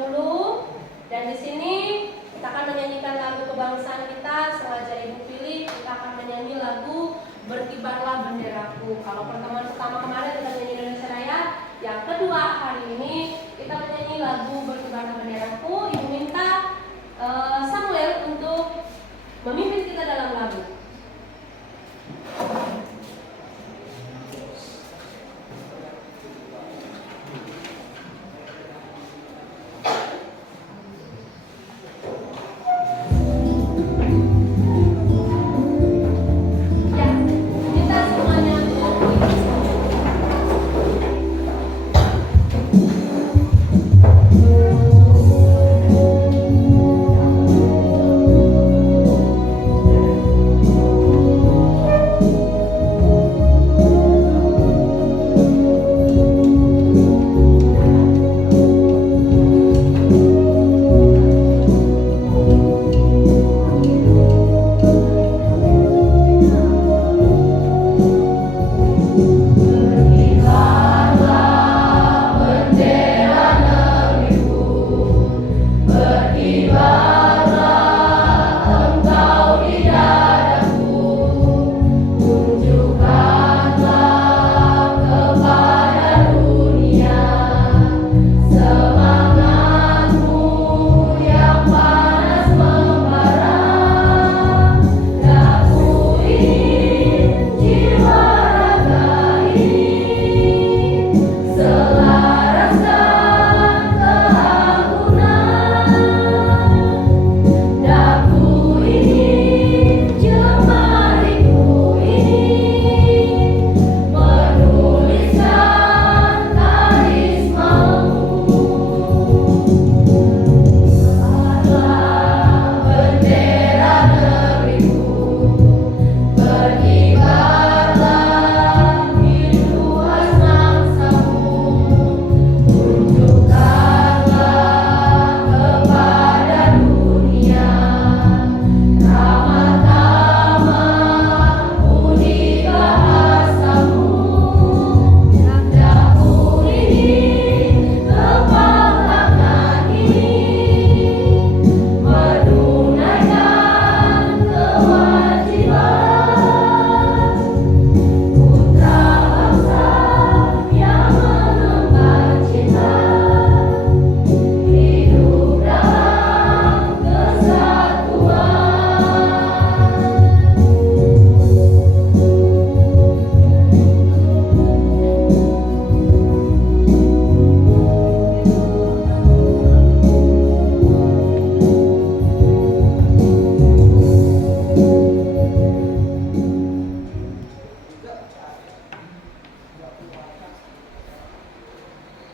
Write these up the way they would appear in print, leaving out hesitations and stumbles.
dahulu. Dan di sini kita akan menyanyikan lagu kebangsaan kita. Sengaja Ibu pilih, kita akan menyanyi lagu Berkibarlah Benderaku. Kalau pertemuan pertama kemarin kita menyanyi Indonesia Raya, yang kedua hari ini kita menyanyi lagu Berkibarlah Benderaku. Ibu minta Samuel untuk memimpin kita dalam lagu.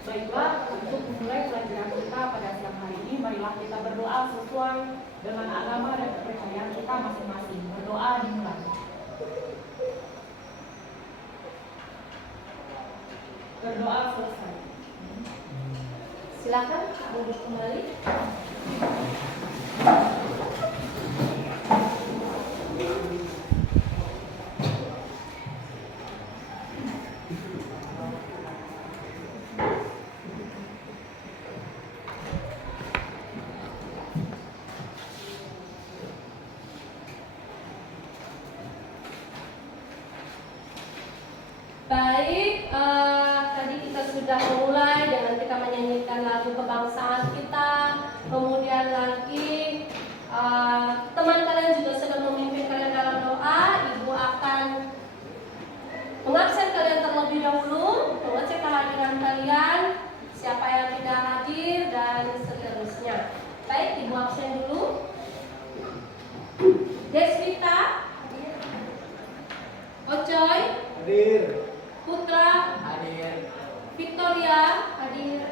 Baiklah, untuk memulai pelajaran kita pada siang hari ini, marilah kita berdoa sesuai dengan agama dan kepercayaan kita masing-masing. Berdoa dimulai. Berdoa selesai. Silakan duduk kembali. Baik, tadi kita sudah memulai dengan kita menyanyikan lagu kebangsaan kita. Kemudian lagi teman kalian juga sedang memimpin kalian dalam doa. Ibu akan mengabsen kalian terlebih dahulu, mengecek kehadiran kalian, siapa yang tidak hadir dan seterusnya. Baik, Ibu absen dulu. Deswita, Ocoy, hadir. Putra, Hadir. Victoria, hadir.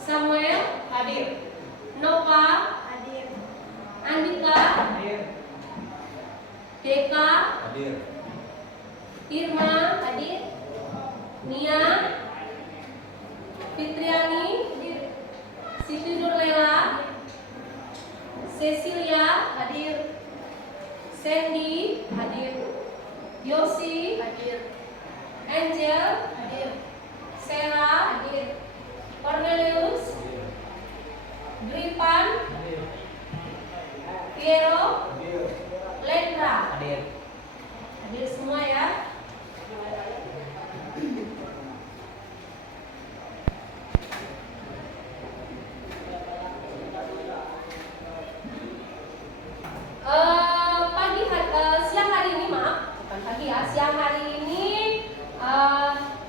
Samuel, Hadir. Nova, hadir. Andika, Hadir. Deka, Hadir. Irma, hadir. Nia, Fitriani, hadir. Siti Nurlela, Cecilia, hadir. Sandy, hadir. Yosi, hadir. Angel, hadir. Sarah, hadir. Cornelius, Gripan, Piero, Lendra. Hadir. Hadir semua ya. Siang hari ini, maaf, bukan pagi ya. Siang hari ini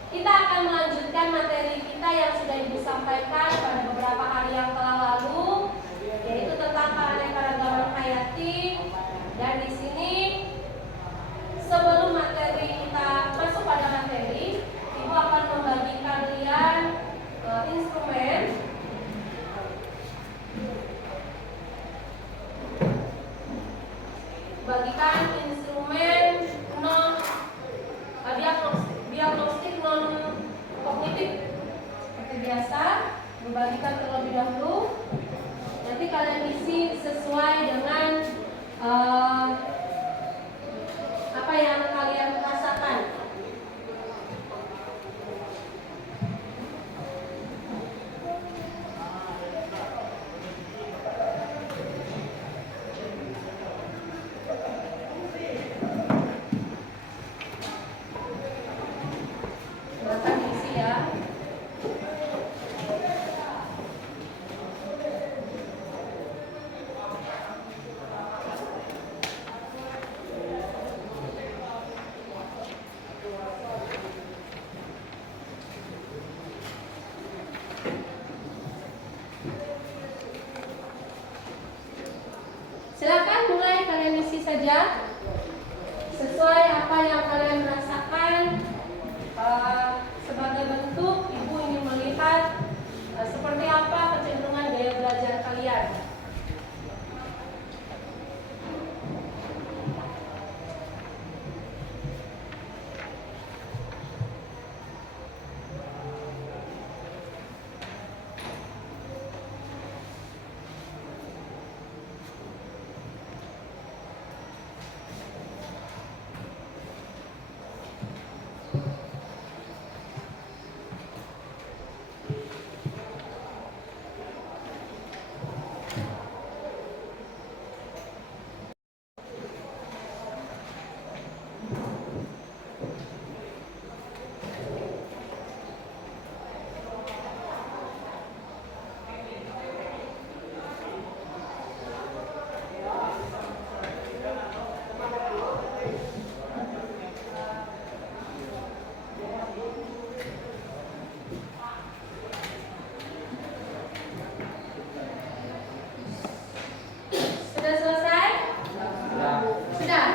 kita akan melanjutkan materi kita yang sudah Ibu sampaikan pada beberapa hari yang telah lalu, yaitu tentang keanekaragaman hayati. Dan di sini sebelum materi kita masuk pada materi, Ibu akan membagi kalian instrumen. Bagikan instrumen diagnostik non kognitif seperti biasa, membagikan terlebih dahulu. Nanti kalian isi sesuai dengan apa yang kalian rasakan. Silakan diisi ya. Silakan mulai, kalian isi saja sesuai apa yang kalian rasakan. Sebagai bentuk, Ibu ingin melihat seperti apa kecenderungan gaya belajar kalian. Sudah selesai? Sudah.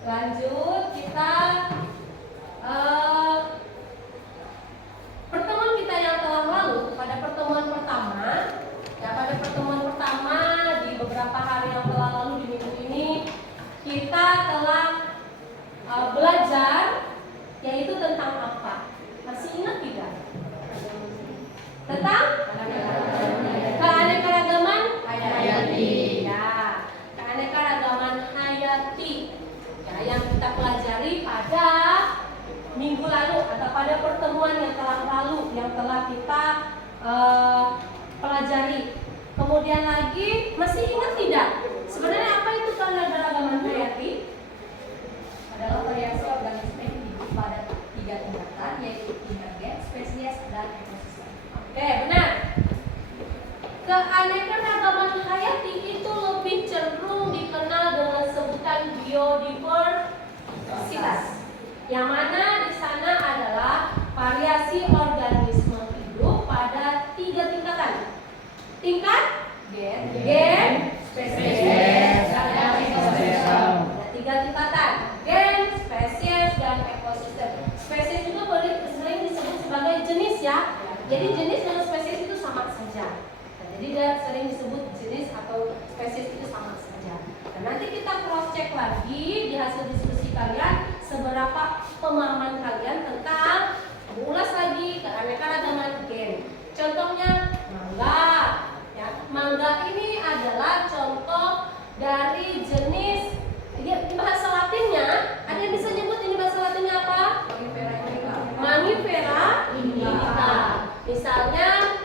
Lanjut kita pertemuan kita yang telah lalu. Pada pertemuan pertama di beberapa hari yang telah lalu di minggu ini kita telah belajar, yaitu tentang apa? Masih ingat tidak? Tentang keanekaragaman hayati. Ya, keanekaragaman hayati. Ya, yang kita pelajari pada minggu lalu atau pada pertemuan yang telah lalu, yang telah kita pelajari. Kemudian lagi, masih ingat tidak? Sebenarnya apa itu keanekaragaman hayati? Adalah variasi organisme hidup pada 3 tingkatan, yaitu emergen, spesies, dan dan ekosistem. Oke, benar. Keanekaragaman hayati itu lebih cenderung dikenal dengan sebutan biodiversitas. Yang mana di sana adalah variasi organisme hidup pada 3 tingkatan. Tingkat gen, spesies, dan ekosistem. Ada 3 tingkatan: gen, spesies, dan ekosistem. Spesies juga boleh sering disebut sebagai jenis ya. Jadi jenis dan spesies itu sama saja. Jadi dia sering disebut jenis atau spesies itu sama saja. Dan nanti kita cross check lagi di hasil diskusi kalian seberapa pemahaman kalian tentang mengulas lagi keanekaragaman gen. Contohnya mangga. Ya, mangga ini adalah contoh dari jenis. Di bahasa Latinnya ada yang bisa nyebut ini bahasa Latinnya apa? Mangifera indica. Misalnya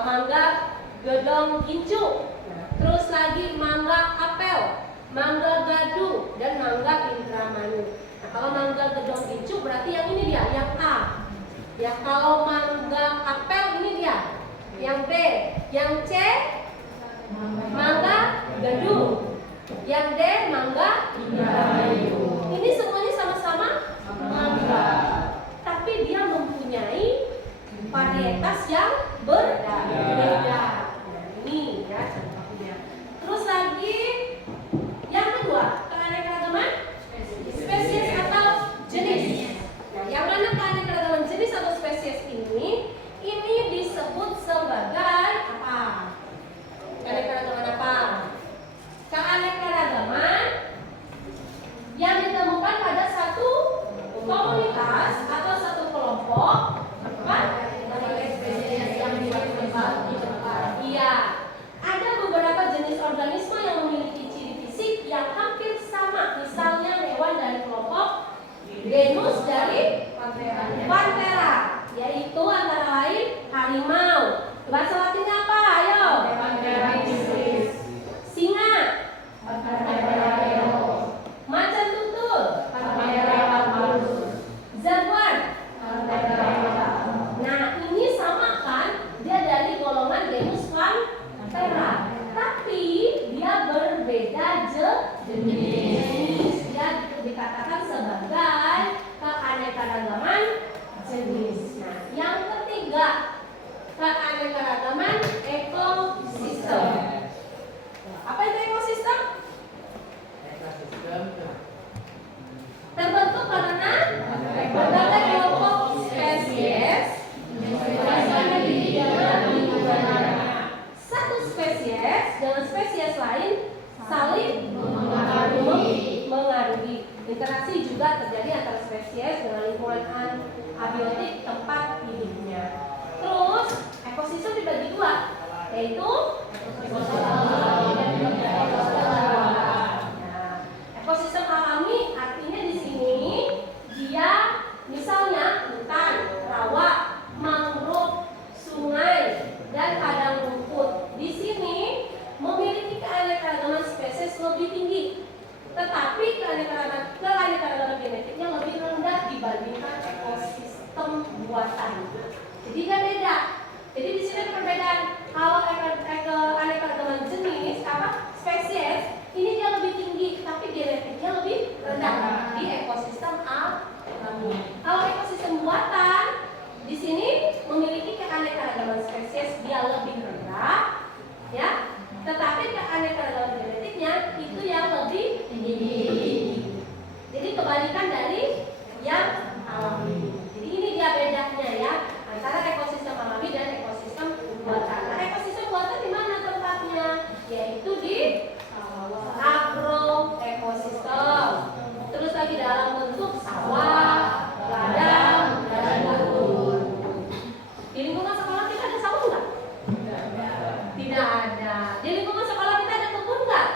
mangga gedong gincu, terus lagi mangga apel, mangga gadu, dan mangga indramayu. Nah, kalau mangga gedong gincu berarti yang ini dia, yang A. Ya, kalau mangga apel ini dia, yang B. Yang C, mangga gadu. Yang D, mangga indramayu. Ini semuanya sama-sama mangga, tapi dia mempunyai varietas yang berbeda. Ini ya contohnya. Terus lagi yang kedua, keanekaragaman spesies atau jenis. Nah, yang mana keanekaragaman jenis atau spesies ini disebut sebagai apa? Keanekaragaman apa? Keanekaragaman yang ditemukan pada satu komunitas atau satu kelompok, apa? Iya, ada beberapa jenis organisme yang memiliki ciri fisik yang hampir sama. Misalnya hewan dari kelompok genus dari Panthera, yaitu antara lain harimau. Bahasa Latinnya apa? Ayo. Singa. Macan tutul. Jaguar. Nah, ini sama kan? Dia dari golongan genus Panthera, tapi dia berbeda jenis. Dia dikatakan sebagai keanekaragaman jenis. Nah, yang ketiga, keanekaragaman ekosistem. Apa itu ekosistem? Terbentuk karena berbagai kelompok spesies satu spesies dengan spesies lain saling mengaruhi. Interaksi juga terjadi antara spesies dengan lingkungan abiotik tempat hidupnya. Terus ekosistem dibagi dua, yaitu ekosistem alami. Artinya di sini dia misalnya hutan, rawa, mangrove, sungai, dan padang rumput. Di sini memiliki keanekaragaman spesies lebih tinggi, tetapi keanekaragaman genetiknya lebih rendah dibandingkan ekosistem buatan. Jadi dia beda. Jadi di sini ada perbedaan. Kalau keanekaragaman jenis spesies ini dia lebih tinggi, tapi genetiknya lebih rendah di ekosistem alami. Kalau ekosistem buatan di sini memiliki keanekaragaman spesies dia lebih rendah, ya, tetapi keanekaragaman genetiknya itu yang lebih tinggi. Jadi kebalikan dari yang alami. Jadi ini dia bedanya ya antara ekosistem alami dan ekosistem buatan. Nah, ekosistem buatan di mana tempatnya? Yaitu di agro ekosistem. Terus lagi dalam bentuk sawah, ladang, dan gurun. Di lingkungan sekolah kita ada sawah nggak? Tidak ada. Di lingkungan sekolah kita ada kebun nggak?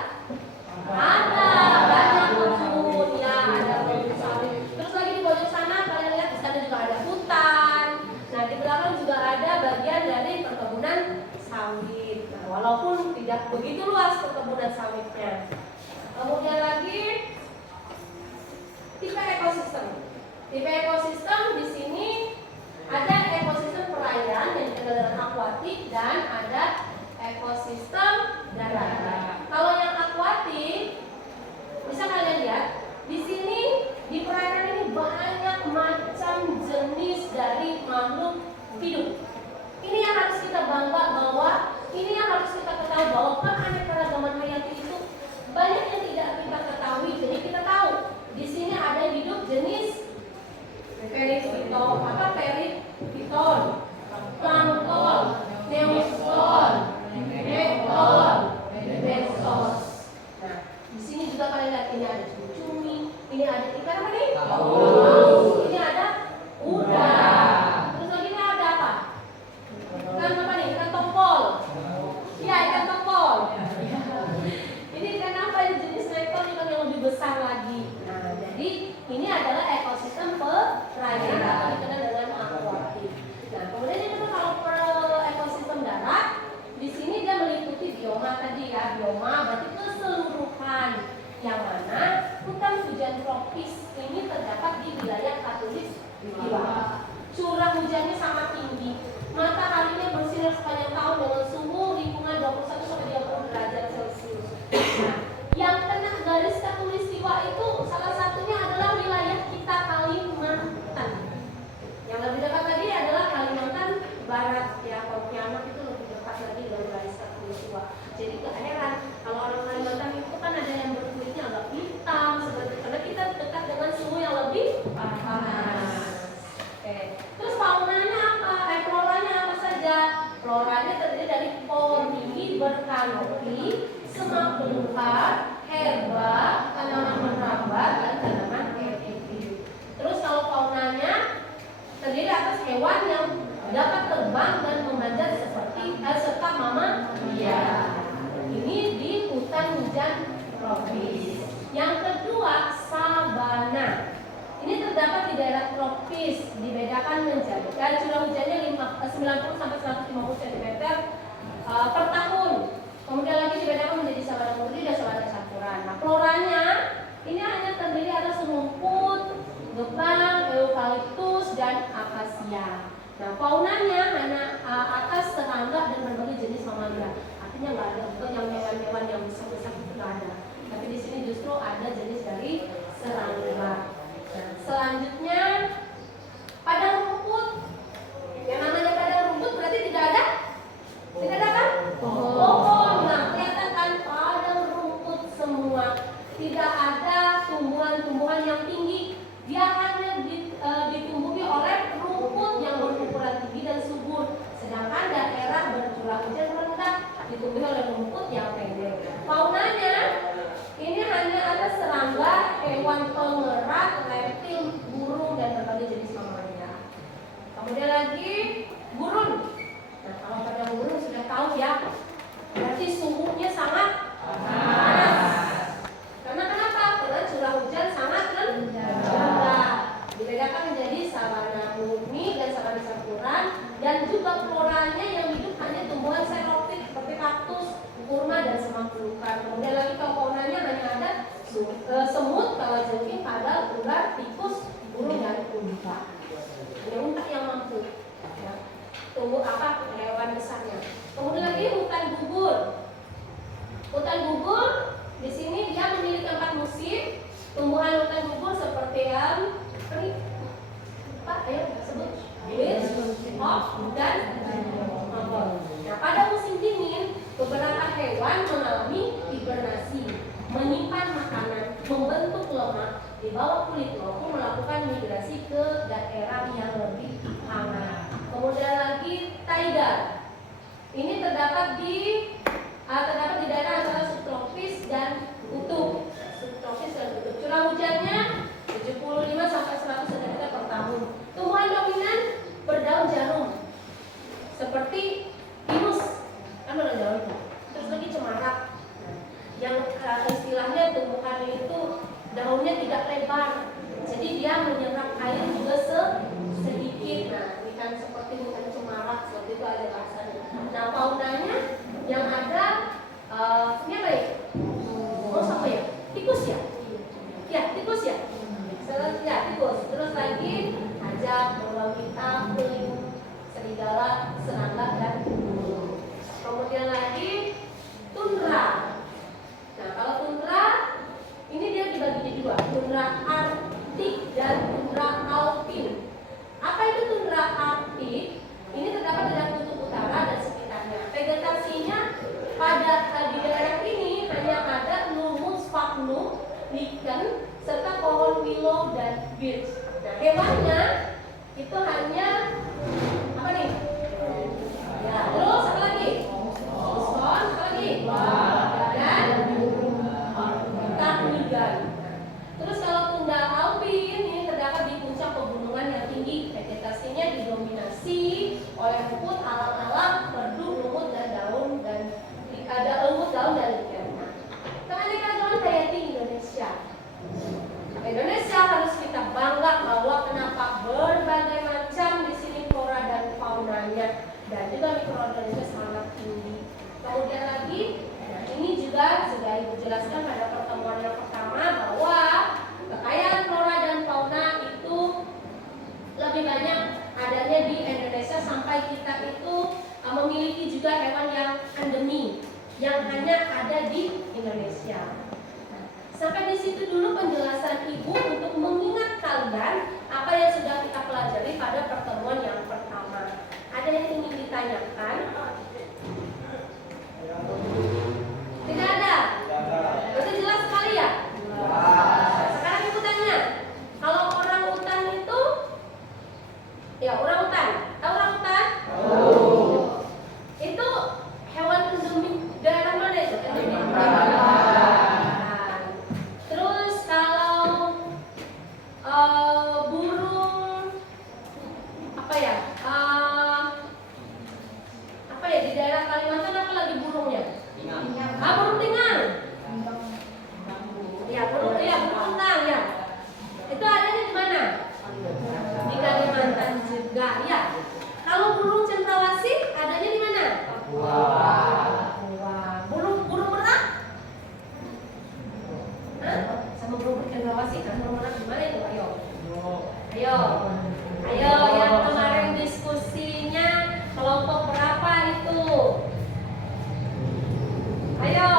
Ada, banyak kebun ya, ada kebun sawit. Terus lagi di pojok sana kalian lihat di sana juga ada hutan. Nah, di belakang juga ada bagian dari perkebunan sawit. Nah, walaupun tidak begitu luas perkebunan sawitnya. Kemudian lagi tipe ekosistem. Tipe ekosistem di sini ada ekosistem perairan. dekat ya, Pontianak itu lebih dekat lagi dengan garis khatulistiwa. Jadi gak heran kalau orang Kalimantan itu kan ada yang berkulitnya agak hitam seperti, karena kita dekat dengan suhu yang lebih panas. Oke. Terus faunanya apa? Floranya apa saja? Floranya terdiri dari pohon tinggi berkanopi, semak belukar, herba, tanaman merambat, dan tanaman epifit. Terus kalau faunanya terdiri atas hewan yang dapat terbang dan memanjat seperti serta mamalia. Ini di hutan hujan tropis. Yang kedua, sabana. Ini terdapat di daerah tropis, dibedakan menjadi curah hujannya 90 sampai 150 cm per tahun. Kemudian lagi dibedakan menjadi sabana murni dan sabana campuran. Nah, floranya ini hanya terdiri atas rumput, gebang, eukaliptus, dan akasia. Nah, faunanya hanya atas serangga dan berbagai jenis mamalia. Artinya nggak ada untuk yang hewan-hewan yang besar-besar itu nggak ada. Tapi di sini justru ada jenis dari serangga. Nah, selanjutnya padang rumput. Yang namanya padang rumput berarti tidak ada kan? Pohon. Nah, kelihatan kan padang rumput semua. Tidak ada tumbuhan-tumbuhan yang tinggi. Dia hanya ditumbuhi oleh rumput yang berukuran tinggi dan subur. Sedangkan daerah bercurah hujan rendah ditumbuhi oleh rumput yang pendek. Faunanya ini hanya ada serangga, hewan pengerat, reptil, burung, dan berbagai jenis mamalia. Kemudian lagi gurun. Nah, kalau pada gurun sudah tahu ya, berarti suhunya sangat panas. Karena kenapa? Karena curah hujan sangat rendah. Dibedakan menjadi sabana murni dan sabana campuran, dan juga floranya yang hidup hanya tumbuhan xerophyt seperti kaktus, kurma, dan semak belukar. Kemudian lagi kalau faunanya hanya ada semut, kalajengking, kadal, ular, tikus, burung, dan unta. Hanya unta yang mampu ya, tumbuh apa hewan besarnya. Kemudian lagi hutan gugur. Hutan gugur di sini dia memiliki 4 musim. Tumbuhan hutan gugur seperti yang sebut birch, oak, dan mangrove. Nah, pada musim dingin beberapa hewan mengalami hibernasi, menyimpan makanan, membentuk lemak di bawah kulit maupun melakukan migrasi ke daerah yang lebih hangat. Kemudian lagi taiga. Ini terdapat di daerah antara subtropis dan kutub. Subtropis dan kutub. Curah hujannya 75 sampai 100 cm per tahun. Tumbuhan dominan berdaun jarum seperti pinus, kan berdaun jarum. Terus lagi cemarak. Yang istilahnya tumbuhan itu daunnya tidak lebar, jadi dia menyerap air juga sedikit. Nah, ini kan seperti hutan cemarak, seperti itu ada rasanya. Nah, faunanya yang ada ini apa ya? Apa ya? Tikus ya? Ya, tikus ya? Ya, tikus. Terus lagi ajak, beruang hitam, beling, serigala, serangga, dan burung. Kemudian lagi tundra. Nah, kalau tundra ini dia dibagi jadi 2, tundra arktik dan tundra alpin. Apa itu tundra arktik? Ini terdapat di dalam kutub utara dan sekitarnya. Vegetasinya di daerah ini hanya ada lumut sphagnum, lichen, serta pohon willow dan birch. Nah, hewannya itu hanya apa nih? Ya, terus apa lagi? Muson, apa lagi? Dan tarmigan. Terus kalau tundra alpin ini terdapat di puncak pegunungan yang tinggi. Vegetasinya didominasi oleh rumput alam-alam, perdu, lumut, dan daun, dan ada lumut, daun, dan lichen. Keanekaragaman hayati Indonesia. Indonesia harus kita bangga bahwa kenapa berbagai macam di sini flora dan faunanya, dan juga mikroorganisme sangat tinggi. Kemudian lagi, ini juga sudah Ibu jelaskan pada pertemuan yang pertama bahwa kekayaan flora dan fauna itu lebih banyak adanya di Indonesia, sampai kita itu memiliki juga hewan yang endemi yang hanya ada di Indonesia. Sampai di situ dulu penjelasan Ibu untuk mengingat kalian apa yang sudah kita pelajari pada pertemuan yang pertama. Ada yang ingin ditanyakan? Tidak ada. Itu jelas sekali ya? Sekarang ibu tanya, kalau orang hutan itu, ya orang hutan, tahu orang hutan? Itu hewan endemik daerah mana itu? Endemik. Terus kalau burung apa ya? Apa ya di daerah Kalimantan apa lagi burungnya? Burung tingang. Ya, burung tingang ya. Itu adanya di mana? Di Kalimantan juga ya. Kalau burung cendrawasih adanya di mana? Burung merak? Sama burung cendrawasih kan burung merak di mana itu? Ayo yang kemarin diskusinya kelompok berapa itu? Ayo.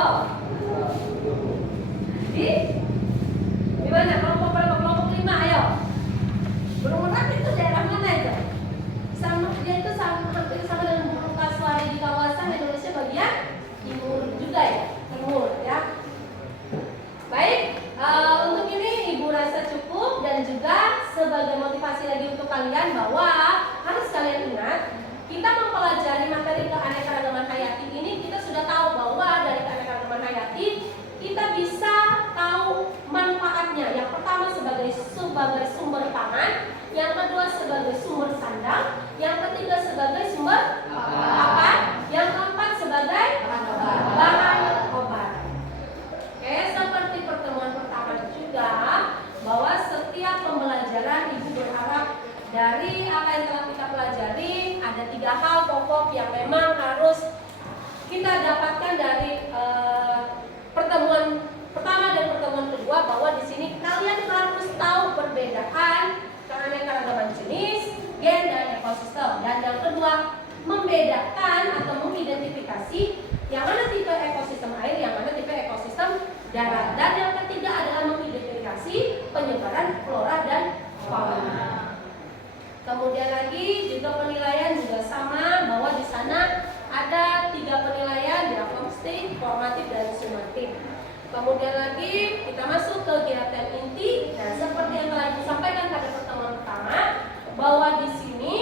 Di mana? Kelompok berapa? Kelompok 5, ayo. Burung merak itu daerah mana itu? Dia itu hampir sama dengan burung kasuari di kawasan Indonesia bagian timur juga ya, timur ya. Baik, untuk ini ibu rasa cukup dan juga sebagai motivasi lagi untuk kalian bahwa harus kalian ingat kita mempelajari materi keanekaragaman hayati ini kita sudah tahu bahwa dari keanekaragaman hayati kita bisa tahu manfaatnya. Yang pertama sebagai sumber pangan, yang kedua sebagai sumber sandang, yang ketiga sebagai sumber pakan, yang keempat sebagai bahan obat. Oke, seperti pertemuan pertama juga bahwa setiap pembelajaran ibu berharap dari apa yang telah kita pelajari ada 3 hal pokok yang memang harus kita dapatkan dari pertemuan pertama dan pertemuan kedua, bahwa di sini kalian harus tahu perbedaan keanekaragaman jenis, gen dan ekosistem. Dan yang kedua, membedakan atau mengidentifikasi yang mana tipe ekosistem air, yang mana tipe ekosistem darat. Dan yang ketiga adalah mengidentifikasi penyebaran flora dan fauna. Kemudian lagi juga penilaian juga sama, bahwa di sana ada 3 penilaian, diagnostik, formatif dan sumatif. Kemudian lagi kita masuk ke kegiatan inti. Nah, seperti yang telah Ibu sampaikan pada pertemuan pertama, bahwa di sini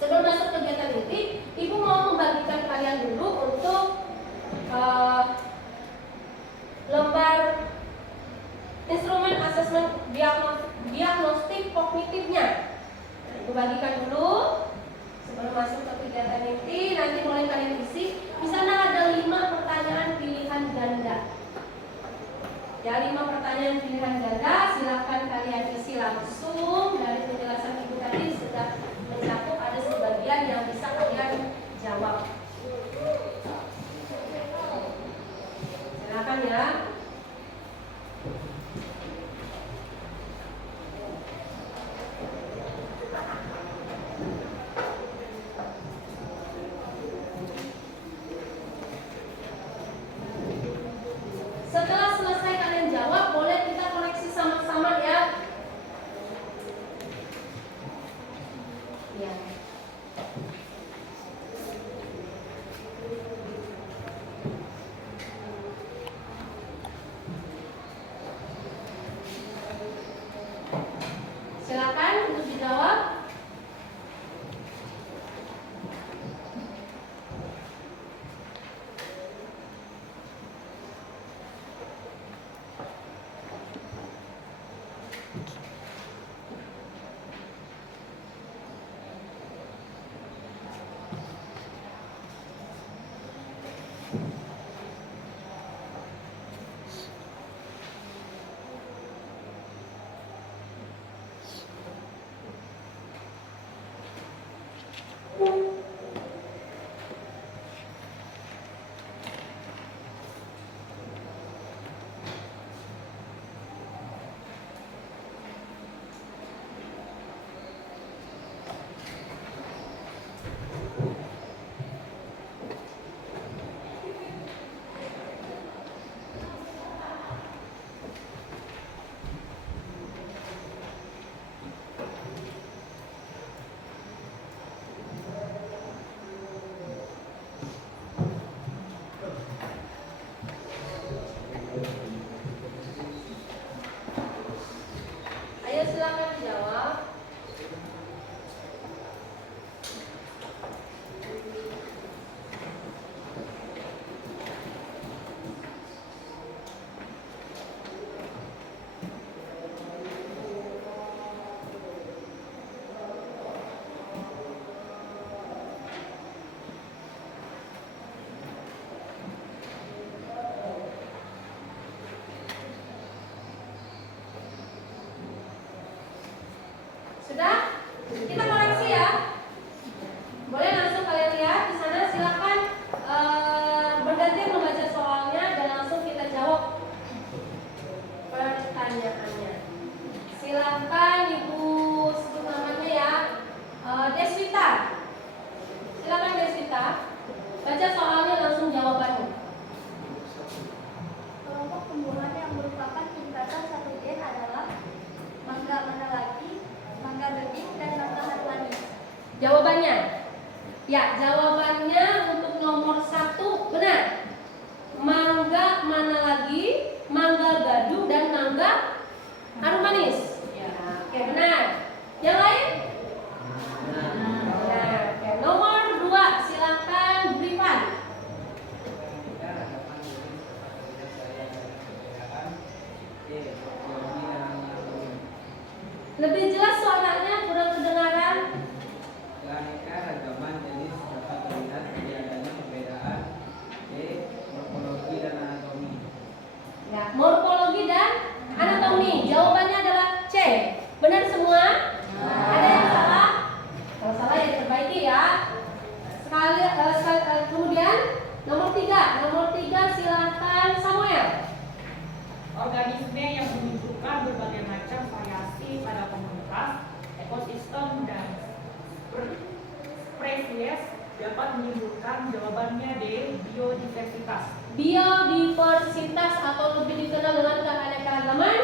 sebelum masuk ke kegiatan inti, Ibu mau membagikan kalian dulu untuk lembar instrumen asesmen diagnostik kognitifnya. Ibu bagikan dulu sebelum masuk ke kegiatan inti. Nanti mulai kalian isi. Di sana ada 5 pertanyaan pilihan ganda. Ya, 5 pertanyaan pilihan ganda. Silakan kalian isi langsung. Dari penjelasan Ibu tadi sudah mencakup ada sebagian yang bisa kalian jawab. Silakan ya. Setelah selesai kalian jawab, boleh kita koreksi sama-sama ya. Ya. Ya, jawabannya untuk nomor 1 benar. Mangga mana lagi? Mangga gadung dan mangga harum manis. Oke, benar. Yang lain? Benar. Oke, nomor 2 silakan Brivan. Lebih jelas suaranya, kurang kedengaran. Keanekaragaman jenis dapat dilihat dari adanya perbedaan morfologi dan anatomi. Ya, morfologi dan anatomi. Jawabannya adalah C. Benar semua? Ada yang salah? Kalau salah ya diperbaiki ya. Kemudian nomor 3 silakan Samuel. Organisme yang menunjukkan berbagai macam variasi pada komunitas, ekosistem, dan spesies dapat menimbulkan. Jawabannya D. Biodiversitas. Biodiversitas atau lebih dikenal dengan keanekaragaman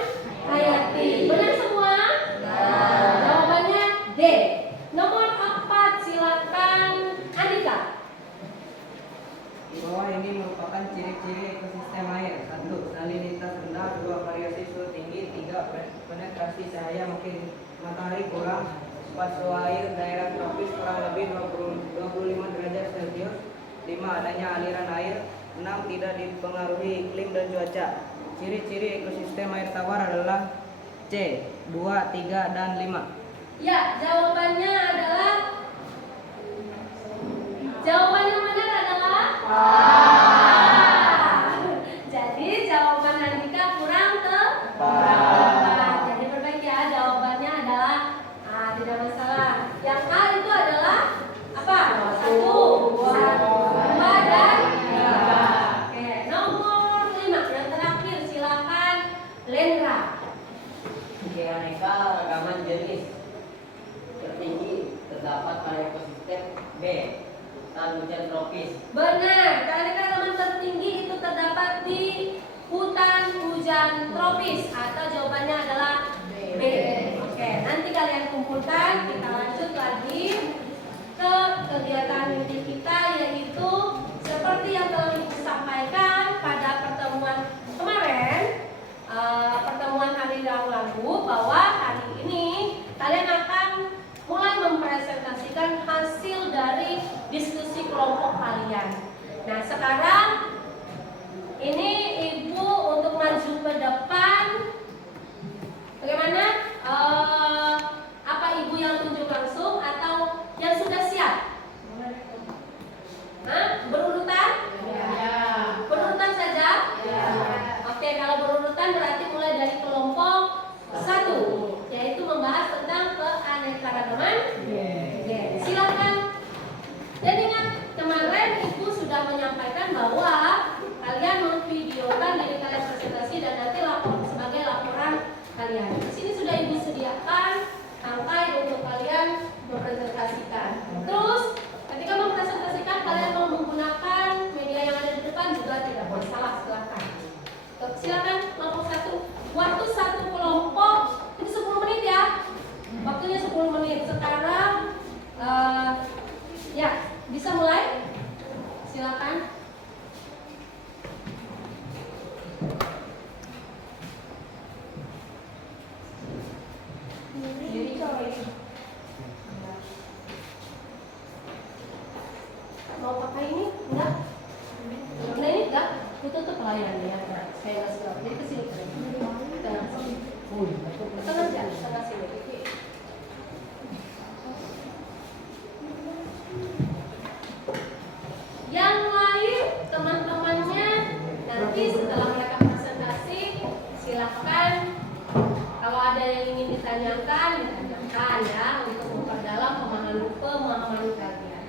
hayati. Benar semua? Jawabannya D. Nomor 4 silakan Andika. Di bawah ini merupakan ciri-ciri ekosistem air. 1. Salinitas rendah. 2. Variasi suhu tinggi. 3. Penetrasi cahaya makin matahari kurang. 4. Suhu air daerah tropis kurang lebih 25 derajat Celcius. 5. Adanya aliran air. 6. Tidak dipengaruhi iklim dan cuaca. Ciri-ciri ekosistem air tawar adalah C. 2, 3, dan 5. Ya, jawabannya adalah yang benar adalah Jadi jawaban Andika kurang tepat. Jadi perbaiki ya, jawabannya adalah tidak masalah. Yang A itu adalah apa? 1, 2, dan 3. Oke, nomor 5 yang terakhir silakan Lendra. Keanekaragaman jenis tertinggi terdapat pada ekosistem B. Hutan hujan tropis. Benar, keanekaragaman tertinggi itu terdapat di hutan hujan tropis atau jawabannya adalah B. Oke, nanti kalian kumpulkan, kita lanjut lagi ke kegiatan inti kita, yaitu seperti yang telah Ibu sampaikan pada pertemuan kemarin, pertemuan hari lalu, bahwa hari ini kalian akan mulai mempresentasikan hasil dari diskusi kelompok kalian. Nah, sekarang ini Ibu untuk maju ke depan. Bagaimana? Apa Ibu yang tunjuk langsung atau yang sudah siap? Berurutan? Ya. Berurutan saja? Ya. Oke, kalau berurutan berarti mulai dari kelompok 1, yaitu membahas tentang keanekaragaman. Silakan. Dan ingat, kemarin Ibu sudah menyampaikan bahwa kalian memvideokan diri kalian presentasi dan nanti lapor sebagai laporan kalian. Di sini sudah Ibu sediakan tangkai untuk kalian mempresentasikan. Terus ketika mempresentasikan kalian mau menggunakan media yang ada di depan juga tidak masalah, silakan. Silakan kelompok 1. Waktu satu kelompok itu 10 menit ya. Waktunya 10 menit. Sekarang ya, bisa mulai? Silakan. Mau pakai ini? Enggak? Nah, ini enggak? Tutup pelayanannya ya. Nah, saya kasih tahu. Jadi kesini. Tengah sini. Tengah aja, tengah sini. Yang lain teman-temannya nanti setelah mereka presentasi silakan kalau ada yang ingin ditanyakan ya untuk memperdalam pemahaman kalian.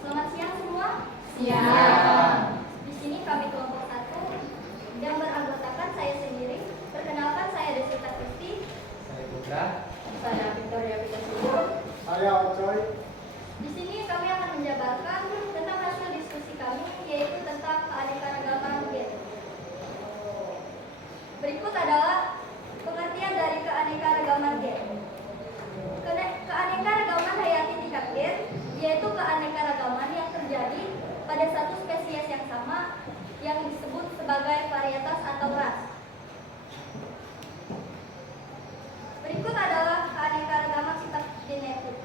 Selamat siang semua. Siap. Di sini kami kelompok 1 yang beranggotakan saya sendiri. Perkenalkan, saya Desita Kristi. Saya Putra. Saya Victoria Pitasio. Saya Ocoy. Di sini kami akan menjabarkan tentang hasil diskusi kami, yaitu tentang keanekaragaman gen. varietas atau ras. Berikut adalah keanekaragaman sifat genetik.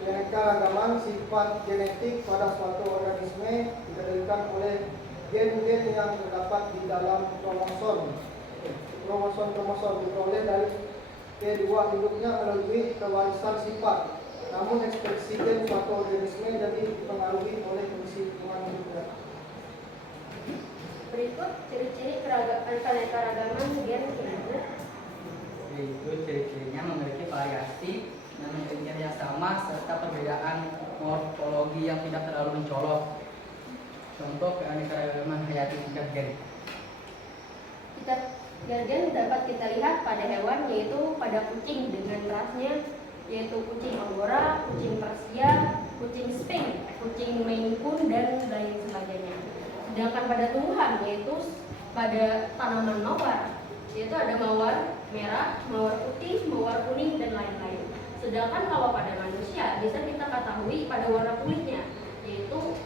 Keanekaragaman sifat genetik pada suatu organisme dikendalikan oleh gen-gen yang terdapat di dalam kromosom diperoleh dari kedua induknya melalui pewarisan sifat. Namun ekspresi gen suatu organisme jadi dipengaruhi oleh kondisi lingkungan hidupnya. Berikut ciri-ciri keanekaragaman gen gimana? Itu ciri-cirinya memiliki variasi dan memiliki yang sama serta perbedaan morfologi yang tidak terlalu mencolok. Contoh keanekaragaman hayati tingkat gen. Gen dapat kita lihat pada hewan, yaitu pada kucing dengan rasnya, yaitu kucing Angora, kucing Persia, kucing Sphinx, kucing Maine Coon, dan lain sebagainya. Sedangkan pada tumbuhan, yaitu pada tanaman mawar, yaitu ada mawar merah, mawar putih, mawar kuning, dan lain-lain. Sedangkan kalau pada manusia, bisa kita ketahui pada warna kulitnya, yaitu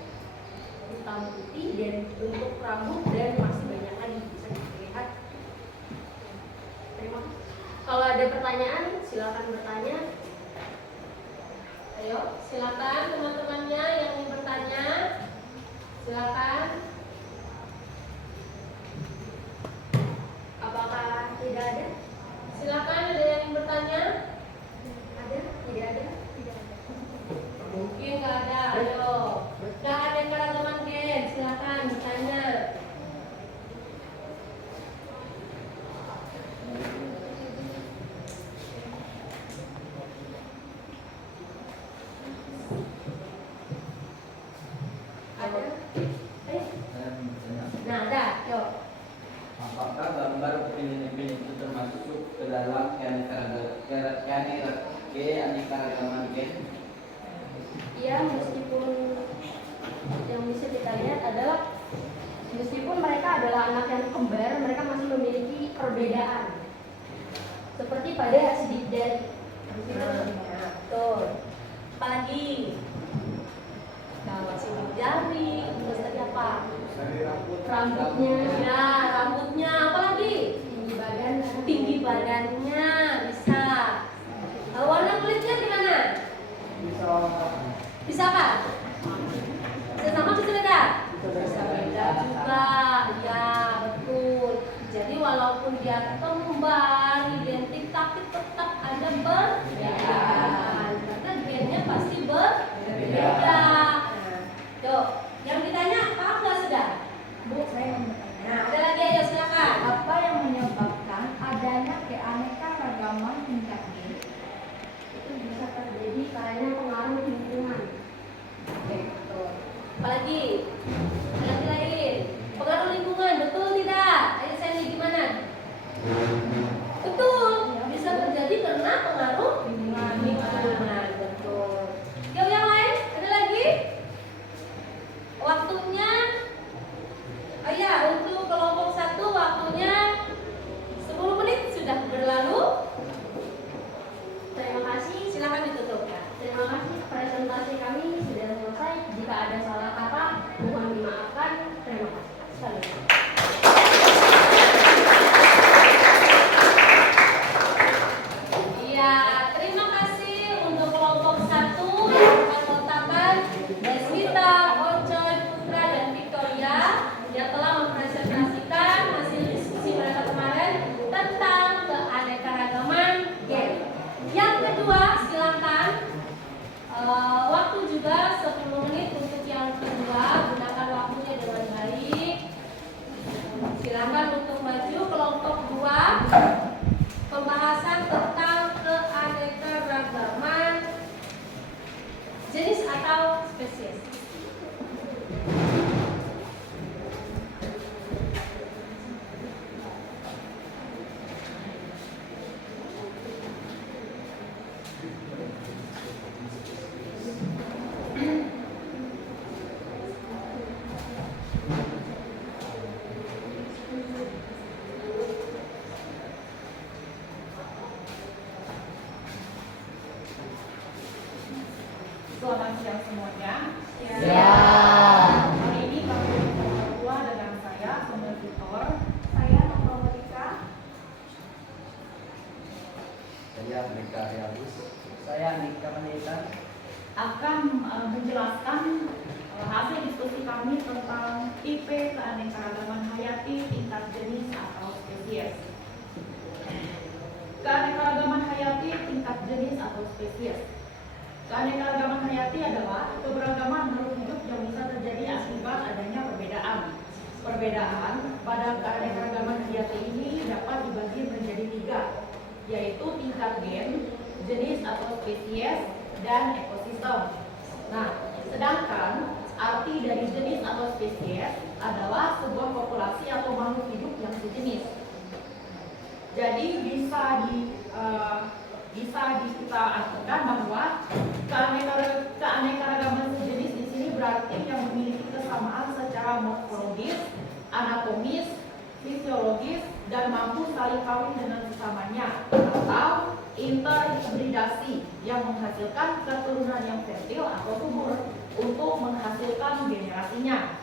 hitam putih dan bentuk rambut, dan masih banyak lagi bisa dilihat. Terima kasih. Kalau ada pertanyaan, silakan bertanya. Ayo, silakan teman-temannya yang ingin bertanya. Silakan. Apakah tidak ada? Silakan, ada yang ingin bertanya? Ada? Tidak ada? Tidak ada. Mungkin nggak ada. Ayo. Nggak ada yang keragaman gen. Silakan bertanya. Ada? Nah, ada. Yuk. Apakah gambar upin-ipin itu termasuk ke dalam keanekaragaman gen? Ya, meskipun yang bisa kita lihat adalah meskipun mereka adalah anak yang kembar, mereka masih memiliki perbedaan. Seperti pada sidik jari. Betul. Apalagi kalau sidik jari, terus tadi apa? Rambutnya, ya rambutnya. Apalagi tinggi badannya bisa. Kalau warna kulitnya gimana? Bisa apa? Bisa sama bisa beda? Bisa beda juga, ya betul. Jadi walaupun dia kembar identik, tapi tetap ada perbedaan. Karena gennya pasti berbeda. Yuk, yang ditanya apa nggak sudah? Bu, saya mau bertanya. Nah, ada lagi, ayo silakan. Apa yang menyebabkan adanya keanekaragaman tingkat gen? Itu bisa terjadi karena pengaruh lingkungan. Oke, betul. Apalagi? Ada lagi lain. Pengaruh lingkungan, betul tidak? Ayo Sandy gimana? Betul. Bisa terjadi karena pengaruh lingkungan. Betul. Yuk yang lain, ada lagi? Waktunya. Oh ya, untuk kelompok 1 waktunya 10 menit sudah berlalu. Terima kasih, silakan ditutup ya. Terima kasih, presentasi kami sudah selesai. Jika ada salah kata, mohon dimaafkan. Terima kasih sekali. Iya, terima kasih untuk kelompok 1 yang berkotakan Deswita, Ocoy, Putra, dan Victoria yang telah mempresentasikan hasil diskusi mereka kemarin tentang keanekaragaman gen. Yang kedua, silakan waktu juga 10 menit untuk yang kedua, gunakan waktunya dengan baik. Silakan untuk maju kelompok 2, pembahasan tentang keanekaragaman jenis atau spesies. Selamat siang semuanya? Ya. Hari ini kami berdua dengan saya, Samuel Victor. Saya Nova Monika. Saya Meka Rialus. Saya Andika Panjaitan. Akan menjelaskan hasil diskusi kami tentang tipe keanekaragaman hayati tingkat jenis atau spesies. Keanekaragaman hayati tingkat jenis atau spesies. Keanekaragaman hayati adalah keberagaman makhluk hidup yang bisa terjadi akibat adanya perbedaan. Perbedaan pada keanekaragaman hayati ini dapat dibagi menjadi 3, yaitu tingkat gen, jenis atau spesies, dan ekosistem. Nah, sedangkan arti dari jenis atau spesies adalah sebuah populasi atau makhluk hidup yang sejenis. Jadi bisa kita artikan bahwa keanekaragaman sejenis di sini berarti yang memiliki kesamaan secara morfologis, anatomis, fisiologis, dan mampu saling kawin dengan sesamanya, atau interbridasi yang menghasilkan keturunan yang fertil atau subur untuk menghasilkan generasinya.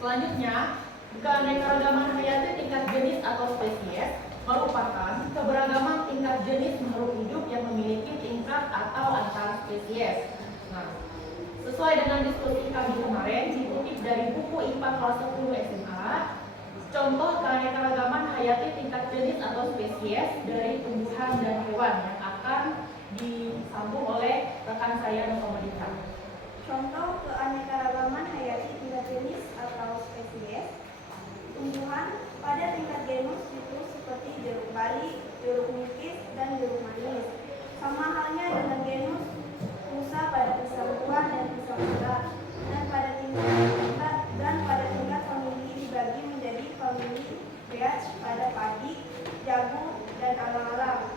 Selanjutnya, keanekaragaman hayati tingkat jenis atau spesies merupakan keberagaman tingkat jenis makhluk hidup yang memiliki tingkat atau antar spesies. Nah, sesuai dengan diskusi kami kemarin dikutip dari buku IPA kelas 10 SMA, contoh keanekaragaman hayati tingkat jenis atau spesies dari tumbuhan dan hewan yang akan disambung oleh rekan saya Nova Monika. Contoh keanekaragaman hayati tingkat jenis atau spesies. Tumbuhan pada tingkat genus itu seperti jeruk bali, jeruk nipis, dan jeruk manis. Sama halnya dengan genus Musa pada pisang buah dan pisang mangga. Dan pada tingkat famili dibagi menjadi famili Beach pada padi, jagung, dan alang-alang.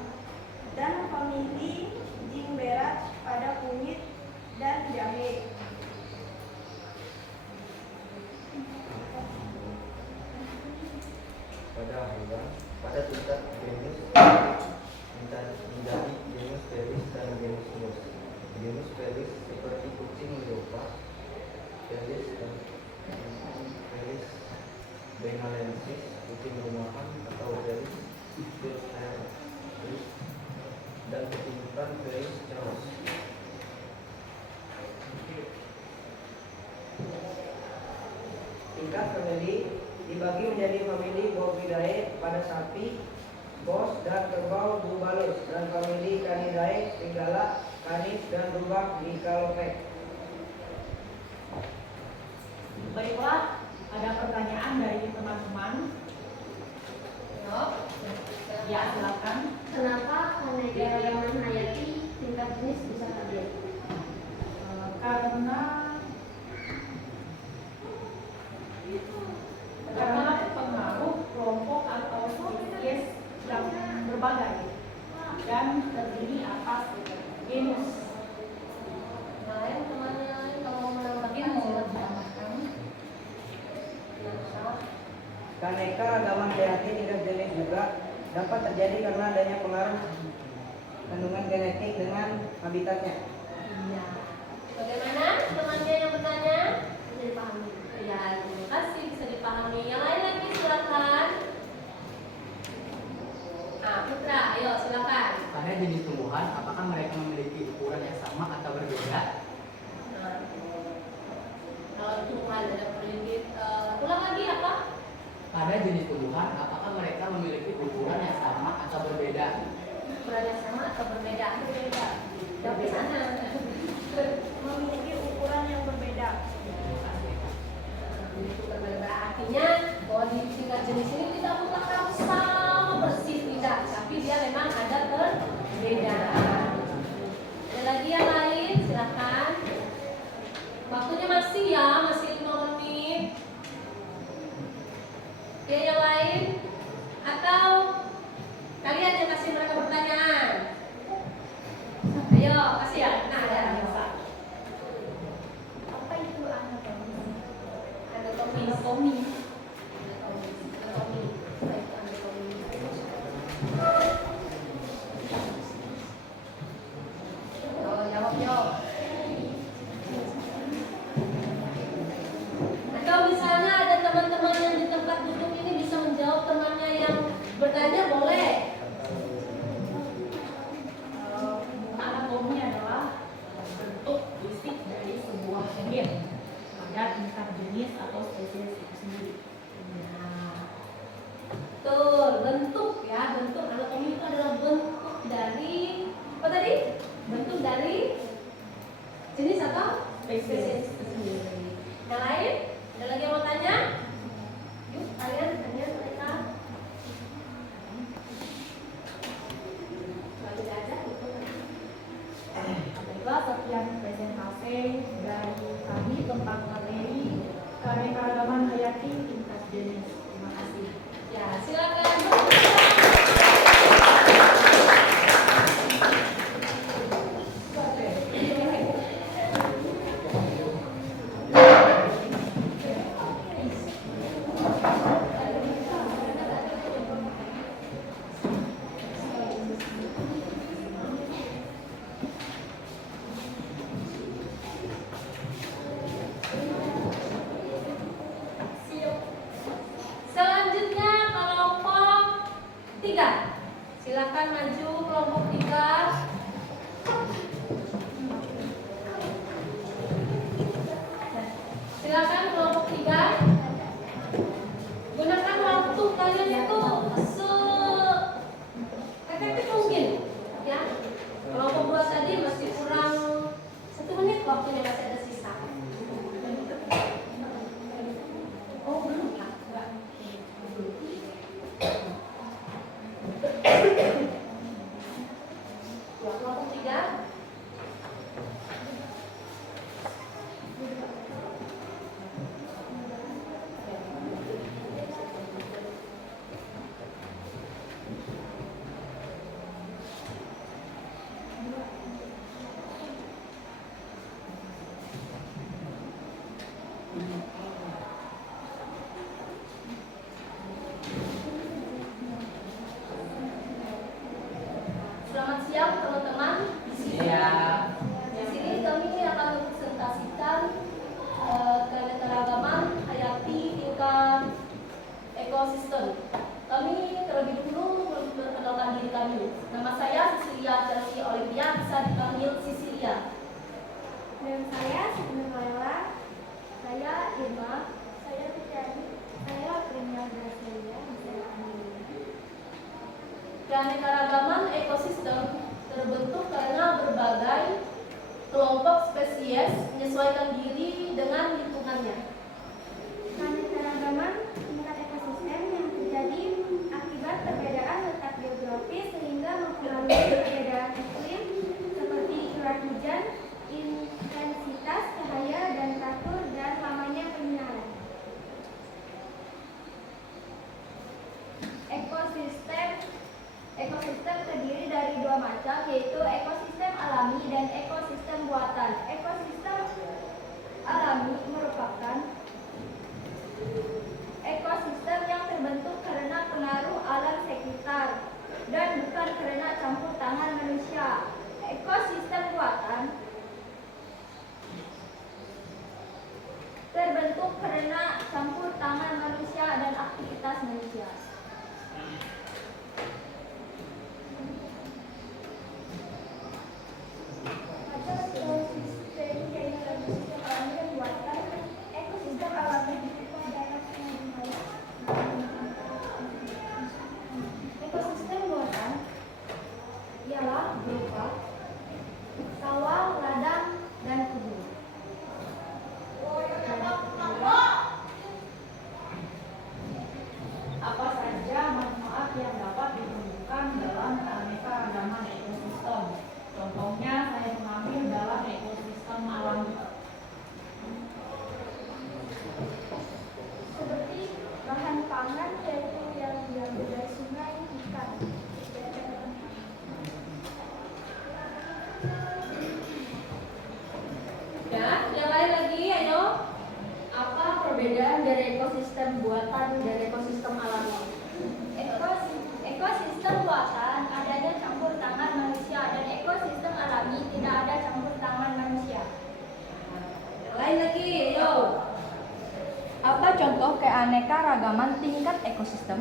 Dan famili Jingberach pada kunyit dan jahe. Pada hewan, pada tingkat genus menjadi genus Felis dan genus Mus. Genus Felis seperti kucing leopard, Felis dan Felis bengalensis, kucing rumahan atau Felis Pilsner, dan ketimpan Felis Strauss. Tingkat famili dibagi menjadi famili Bovidae pada sapi, bos, dan kerbau Bubalus, dan famili Canidae, serigala, canis, dan rubah Michalopet. Baiklah, ada pertanyaan dari teman-teman. Ya, silakan. Kenapa keanekaragaman hayati tingkat jenis bisa terjadi? Karena pengaruh kelompok atau spesies yang berbagai dan terdiri atas genus. Lain kemana lain kalau mau menambahkan silakan. Keanekaragaman hayati tingkat jenis juga dapat terjadi karena adanya pengaruh kandungan genetik dengan habitatnya. Iya. Bagaimana temannya yang bertanya? Bisa dipahami. Ya, terima kasih, bisa dipahami. Yang lain lagi silakan. Nah, Putra, ayo silakan. Pada jenis tumbuhan, apakah mereka memiliki ukuran yang sama atau berbeda? Nah, kalau tumbuhan ada perlilit, ulang lagi apa? Pada jenis tumbuhan, apakah mereka memiliki ukuran yang sama atau berbeda? Ukuran yang sama atau berbeda? Berbeda. Dari sana. Memiliki ukuran yang berbeda. Itu berbeda. Artinya bahwa di tingkat jenis ini tidak mutlak harus sama persis, tidak, tapi dia memang ada perbedaan. Ada lagi yang lain, silakan. Waktunya masih ya, masih 5 menit. Oke, yang lain? Atau kalian yang kasih mereka pertanyaan? Ayo, kasih ya. Nah, ada. Apa itu anatomi? Anatomi. Oh, jawab. limit pada tingkat jenis atau spesies itu sendiri. Nah, betul, bentuk ya, bentuk anatomi itu adalah bentuk dari apa tadi? Bentuk dari jenis atau spesies itu sendiri. Yang lain? Ada lagi yang mau tanya? Yuk, kalian tanya mereka. Kalau tidak ada, itu. Baiklah, sekian presentasi dari kami tentang materi keanekaragaman hayati tingkat jenis. Terima kasih. Ya, silakan. Selanjutnya kelompok 3. Silakan maju kelompok 3. Silakan kelompok 3. Gunakan waktu kalian itu se-efektif mungkin ya. Kelompok 2 tadi masih kurang 1 menit waktunya, masih ada sisa. Oh, belum ya? Enggak. Ya, kelompok 3. Selamat siang teman-teman. Di sini, di sini kami akan mempresentasikan keanekaragaman hayati tingkat ekosistem. Kami terlebih dulu memperkenalkan diri kami. Nama saya Cecilia Chelsea Olivia, bisa dipanggil Cecilia. Dan saya Sugeng Lela, saya Irma, saya Tiani, saya Prinya Gracilia, bisa dipanggil. Keanekaragaman ekosistem terbentuk karena berbagai kelompok spesies menyesuaikan diri dengan lingkungannya. Keanekaragaman tingkat ekosistem yang terjadi akibat perbedaan letak geografis sehingga mempengaruhi perbedaan iklim seperti curah hujan, intensitas cahaya dan teratur dan lamanya penyinaran. Ekosistem terdiri dari 2 macam, yaitu ekosistem alami dan ekosistem buatan. Ekosistem alami merupakan ekosistem yang terbentuk karena pengaruh alam sekitar dan bukan karena campur tangan manusia. Ekosistem buatan terbentuk karena campur tangan manusia dan aktivitas manusia. Ada ekosistem yaitu ekosistem alami dan buatan. Ekosistem alami berupa daerah sungai Himalaya. Ekosistem buatan ialah berupa sawah, ladang, dan kebun. Apa saja manfaat yang dapat ditemukan dalam keanekaragaman ekosistem? Contohnya saya mengambil dalam ekosistem alami. Seperti bahan pangan yaitu yang diambil dari sungai, ikan. Ya, yang lain lagi, ayo. Apa perbedaan dari ekosistem buatan dan ekosistem alami? Ekosistem buatan adanya campur tangan manusia dan ekosistem alami tidak ada campur tangan manusia. Yang lain lagi, ayo. Apa contoh keanekaragaman tingkat ekosistem?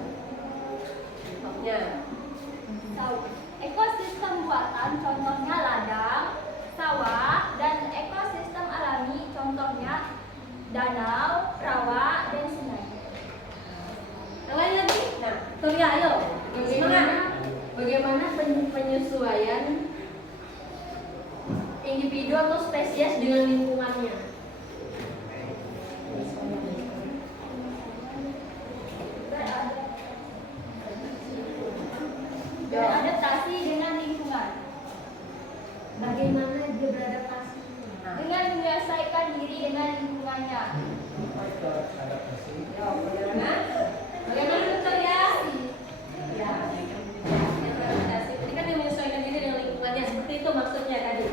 Contohnya. Ekosistem buatan contohnya ladang, sawah, dan ekosistem alami Contohnya danau, rawa, dan sungai. Yang lain lagi? Nah, Victoria, ayo. Semangat. Bagaimana penyesuaian individu atau spesies dengan lingkungannya? Beradaptasi dengan lingkungan. Bagaimana dia beradaptasi? Dengan menyelesaikan diri dengan lingkungannya. Bagaimana? Bagaimana Victoria? Ya. Beradaptasi. Ini kan dia menyesuaikan diri dengan lingkungannya. Seperti itu maksudnya tadi.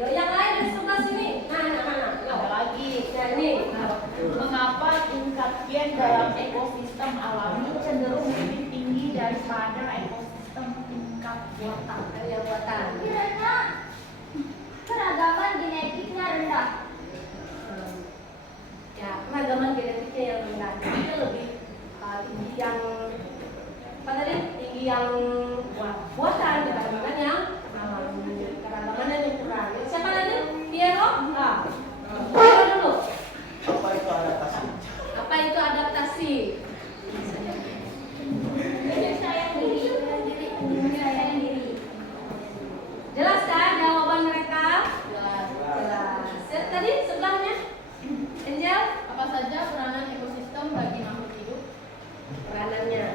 Yo, yang lain dari sebelah sini. Nah. Yo. Ada lagi. Nah, ini. Mengapa tingkat gen dalam ekosistem alami cenderung lebih tinggi daripada ekosistem tingkat buatan? Ada yang buatan. Karena keragaman genetiknya rendah. Ya, keragaman genetiknya yang rendah. Itu lebih tinggi yang apa tadi? Tinggi yang buatan dibandingkan yang keragaman yang kurang. Siapa lagi? Piero? Nah. Piero dulu. Apa itu adaptasi? Apa itu adaptasi? Menyesuaikan diri. Jelas kan jawaban mereka? Jelas. Tadi sebelahnya? Angel? Apa saja peranan ekosistem bagi makhluk hidup? Peranannya.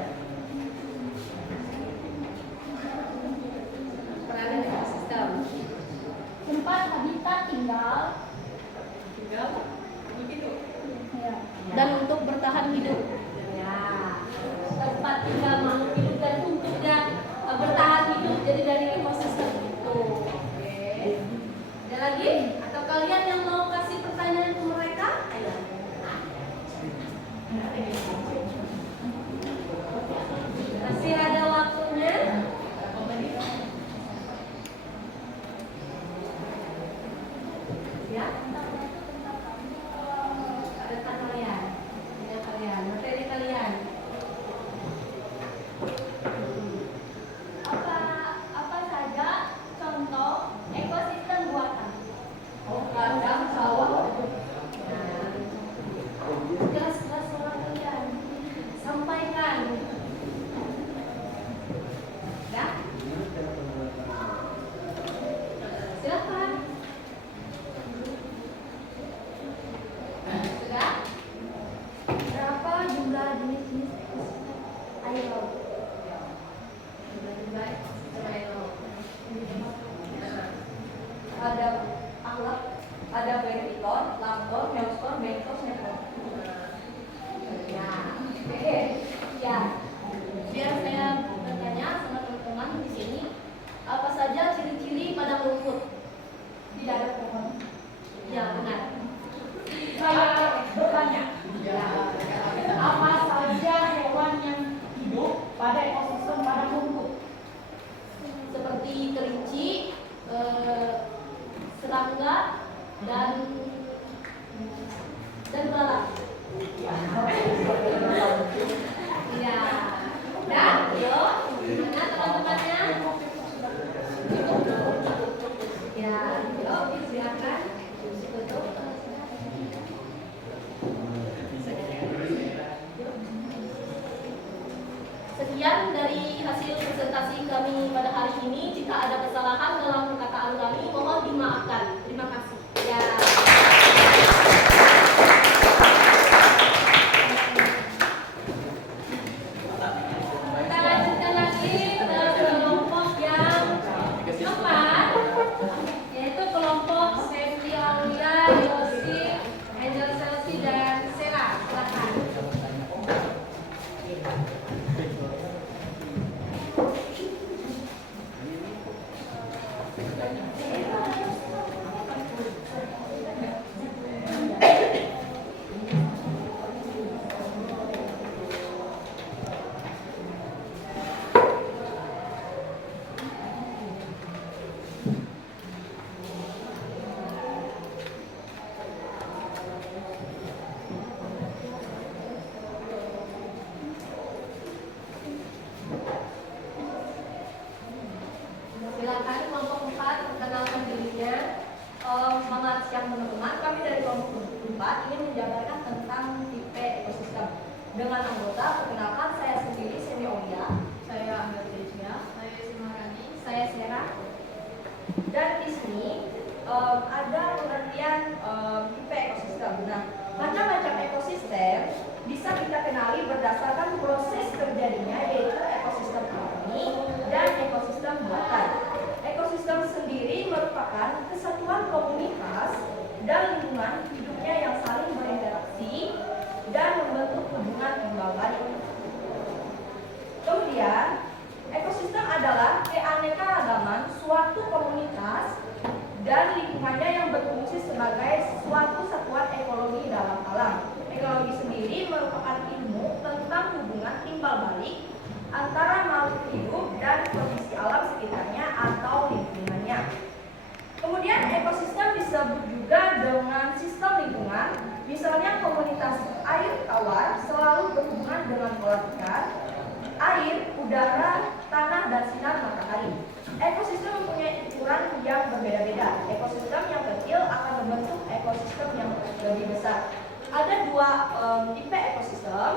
Peranan ekosistem. Tempat habitat tinggal dan untuk bertahan hidup. Ya. Tempat tinggal makhluk hidup dan untuk dia bertahan hidup. Jadi dari ekosistem itu. Oke. Ada lagi? Atau kalian yang mau kasih pertanyaan ke mereka? Ayo. Masih ada waktunya. Ya. Ada kalian. Ini kalian. Materi kalian. Apa saja contoh ekosistem buatan? Ladang, sawah. Nah, jelas-jelas sama kalian. Sampaikan. Ya. Silakan. Sudah? Berapa jumlah jenis-jenis ekosistem air laut? Jumlah ekosistem air laut. Ada anggap ada vertikor, labor, meoskor, bengkos, nekor. Ya, oke. Ya, Biar saya bertanya sama teman-teman di sini, apa saja ciri-ciri padang rumput? Tidak ada pohon. ya benar. Saya bertanya, Ya, apa saja hewan yang hidup pada ekosistem padang rumput? Seperti kelinci, serangga, dan belalang. ya. Dan, yo, mana teman-temannya? Ya, yo, silakan. Tutup. Sekian dari hasil presentasi kami pada hari ini. Jika ada kesalahan dalam perkataan kami, mohon dimaafkan. Terima kasih. Ya. dengan anggota. Perkenalkan, saya sendiri Semi Olia. Saya Angga Tejna. Saya Simarani. Saya Sera. Dan di sini ada pengertian tipe ekosistem. Nah, macam-macam ekosistem bisa kita kenali berdasarkan proses terjadinya, yaitu ekosistem alami dan ekosistem buatan. Ekosistem sendiri merupakan kesatuan komunitas dan lingkungan hidupnya yang saling berinteraksi dan membentuk hubungan timbal balik. Kemudian, ekosistem adalah keanekaragaman suatu komunitas dan lingkungannya yang berfungsi sebagai suatu satuan ekologi dalam alam. Ekologi sendiri merupakan ilmu tentang hubungan timbal balik antara makhluk hidup dan kondisi alam sekitarnya atau lingkungannya. Kemudian ekosistem disebut juga dengan sistem lingkungan. Misalnya komunitas air tawar selalu berhubungan dengan pola ikan, air, udara, tanah, dan sinar matahari. Ekosistem mempunyai ukuran yang berbeda-beda. Ekosistem yang kecil akan membentuk ekosistem yang lebih besar. Ada dua tipe ekosistem.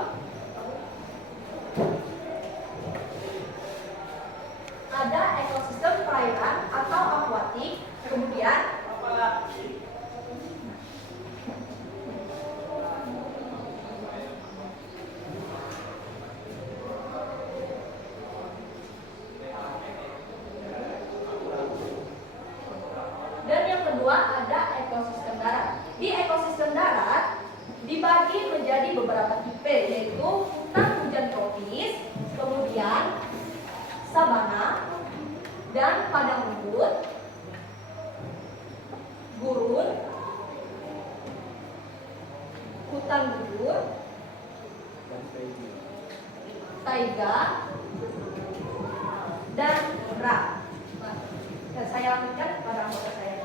Ada ekosistem perairan atau akuatik, kemudian dan yang kedua ada ekosistem darat. Di ekosistem darat dibagi menjadi beberapa tipe, yaitu hutan hujan tropis, kemudian sabana dan padang rumput, gurun, hutan gugur, taiga, dan rak. Dan saya lanjutkan kepada anggota saya.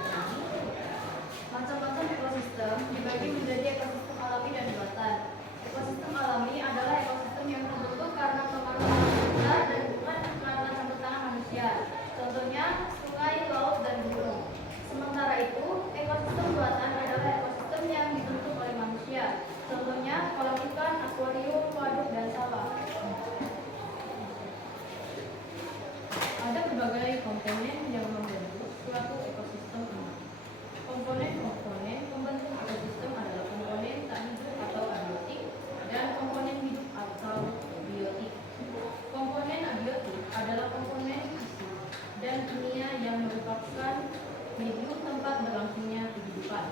Macam-macam ekosistem dibagi menjadi ekosistem alami dan buatan. Ekosistem alami adalah ekosistem yang terbentuk karena pengaruh manusia dan bukan karena campur tangan manusia. Contohnya sungai, laut, dan gunung. Sementara itu, ekosistem buatan adalah ekosistem yang dibentuk oleh manusia. Contohnya kolam ikan, akuarium, waduk, dan sawah. Ada berbagai komponen yang membentuk suatu ekosistem ini. Komponen-komponen pembentuk ekosistem adalah komponen tak hidup atau abiotik dan komponen hidup atau biotik. Komponen abiotik adalah komponen fisik dan kimia yang merupakan medium tempat berlangsungnya kehidupan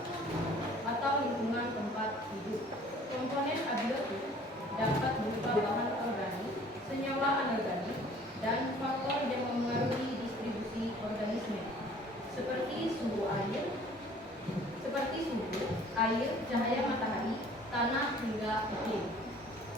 atau lingkungan tempat hidup. Komponen abiotik dapat berupa bahan organik, senyawa anorganik, dan faktor yang mempengaruhi distribusi organisme seperti suhu, air, cahaya matahari, tanah, hingga iklim.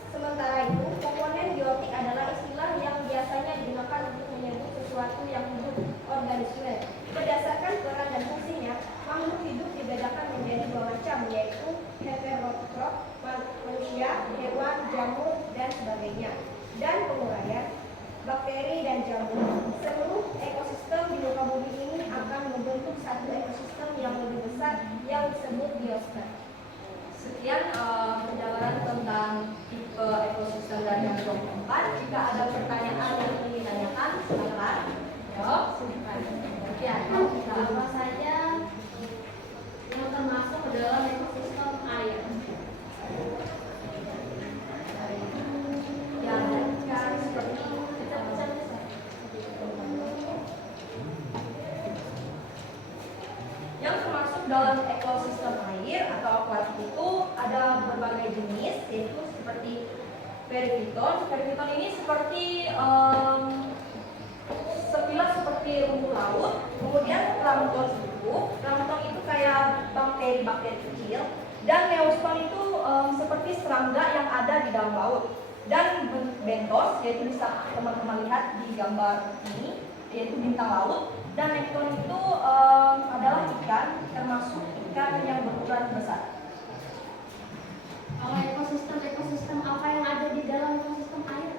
Sementara itu, komponen biotik adalah istilah yang biasanya digunakan untuk menyebut sesuatu yang hidup, organisme. Berdasarkan peran dan fungsinya, makhluk hidup dibedakan menjadi dua macam, yaitu heterotrof, manusia, hewan, jamur, dan sebagainya, dan penguraian, bakteri, dan jamur. Seluruh ekosistem di muka bumi ini akan membentuk satu ekosistem yang lebih besar yang disebut biosfer. Sekian penjabaran tentang tipe ekosistem dan yang keempat. Jika ada pertanyaan yang ingin ditanyakan, silakan jawab. Sekian. Apa saja yang termasuk ke dalam ekosistem air? Yang seperti yang termasuk dalam ekosistem air atau akuatik itu ada berbagai jenis, yaitu seperti periviton. Periviton ini seperti sekilas seperti rumput laut. Kemudian plankton itu kayak bakteri-bakteri kecil. Dan neoston itu seperti serangga yang ada di dalam laut. Dan bentos, yaitu bisa teman-teman lihat di gambar ini, yaitu bintang laut. Dan nekton itu adalah ikan, termasuk ikan yang berukuran besar. Kalau ekosistem apa yang ada di dalam ekosistem air?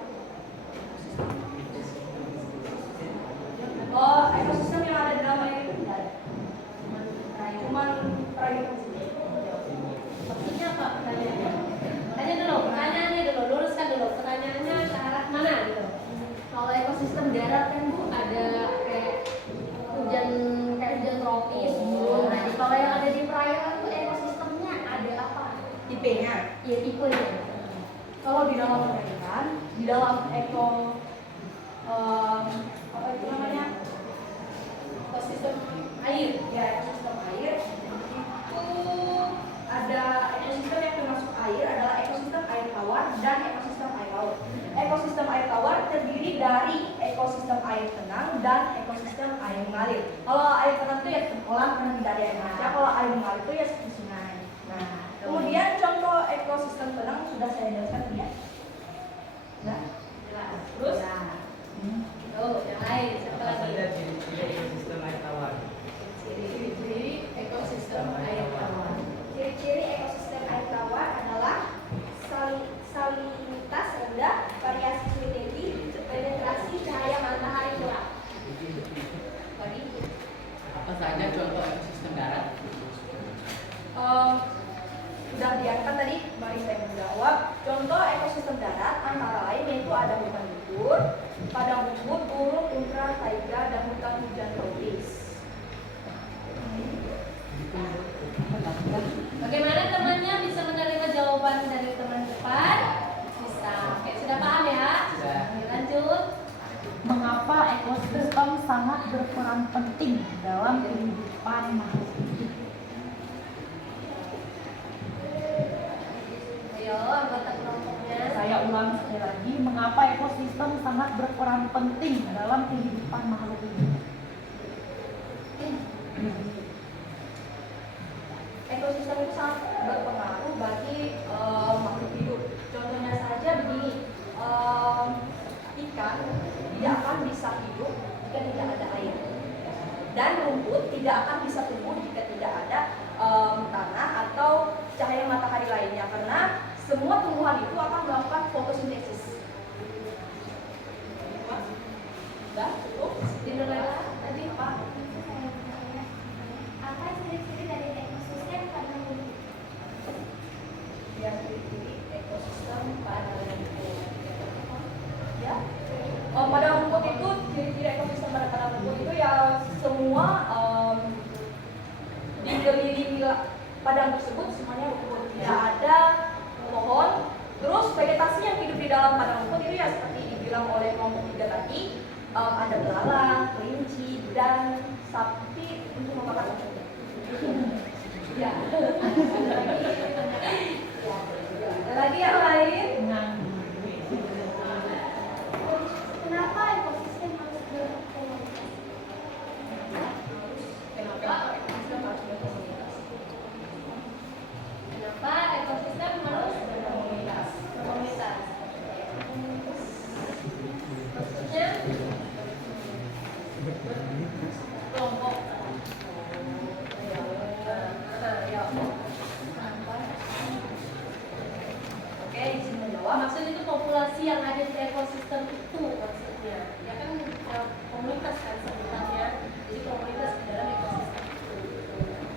Oh, ekosistem yang ada di dalam air itu tidak ada. Cuman perairan sendiri. Maksudnya apa pertanyaannya? Pertanyaannya dulu. tipenya. Iya, tipenya. Kalau di dalam perairan, di dalam apa itu namanya? Ekosistem air. Ya, ekosistem air itu ada ekosistem yang termasuk air adalah ekosistem air tawar dan ekosistem air laut. Ekosistem air tawar terdiri dari ekosistem air tenang dan ekosistem air mengalir. Kalau air tenang itu ya kolam karena tidak ada air mata. Kalau air mengalir itu ya seperti sungai. Nah, kemudian contoh ekosistem tenang sudah saya jelaskan tadi ya. Nah, Jelas. terus Tuh, yang lain. Siapa Apa lagi? saja ciri-ciri ekosistem air tawar? Ciri-ciri ekosistem air tawar. ciri-ciri ekosistem air tawar adalah salinitas rendah, variasi suhu tinggi, penetrasi cahaya matahari gelap. Lagi. Apa saja contoh ekosistem darat? Sudah diangkat tadi, mari saya menjawab. Contoh ekosistem darat antara lain yaitu ada hutan gugur, padang rumput, burung, tundra, taiga, dan hutan hujan tropis. Bagaimana temannya bisa menerima jawaban dari teman depan? Bisa. Oke, sudah paham ya? Sudah. Oke, lanjut. Mengapa ekosistem sangat berperan penting dalam kehidupan makhluk hidup? Ayo, anggota kelompoknya. Saya ulang sekali lagi, mengapa ekosistem sangat berperan penting dalam kehidupan makhluk hidup? Ekosistem itu sangat berpengaruh bagi makhluk hidup. Contohnya saja begini, ikan tidak akan bisa hidup jika tidak ada air, dan rumput tidak akan bisa tumbuh jika tidak ada tanah atau cahaya matahari lainnya, karena semua tumbuhan itu akan melakukan fotosintesis. Sudah cukup? Dinilai tadi Apa? Apa ciri-ciri dari ekosistem pada bumi? Ya, ciri-ciri ekosistem pada rumput. Ya, pada rumput itu ciri-ciri ekosistem pada rumput itu ya semua dikelilingi padang tersebut semuanya rumput, tidak ada pohon. Terus vegetasi yang hidup di dalam padang rumput itu ya seperti dibilang oleh kelompok 3 tadi, ada belalang, kelinci, dan sapi untuk memakan rumput. Ya. Ada lagi yang lain? Kenapa ekosistem harus berkomunikasi? Kenapa ekosistem harus berkomunikasi? Kenapa ekosistem harus berkomunitas? Komunitas. Maksudnya kelompok. Oke, izin menjawab. Maksud itu populasi yang ada di ekosistem itu maksudnya. Ya kan komunitas kan sebutannya. Jadi komunitas di dalam ekosistem itu.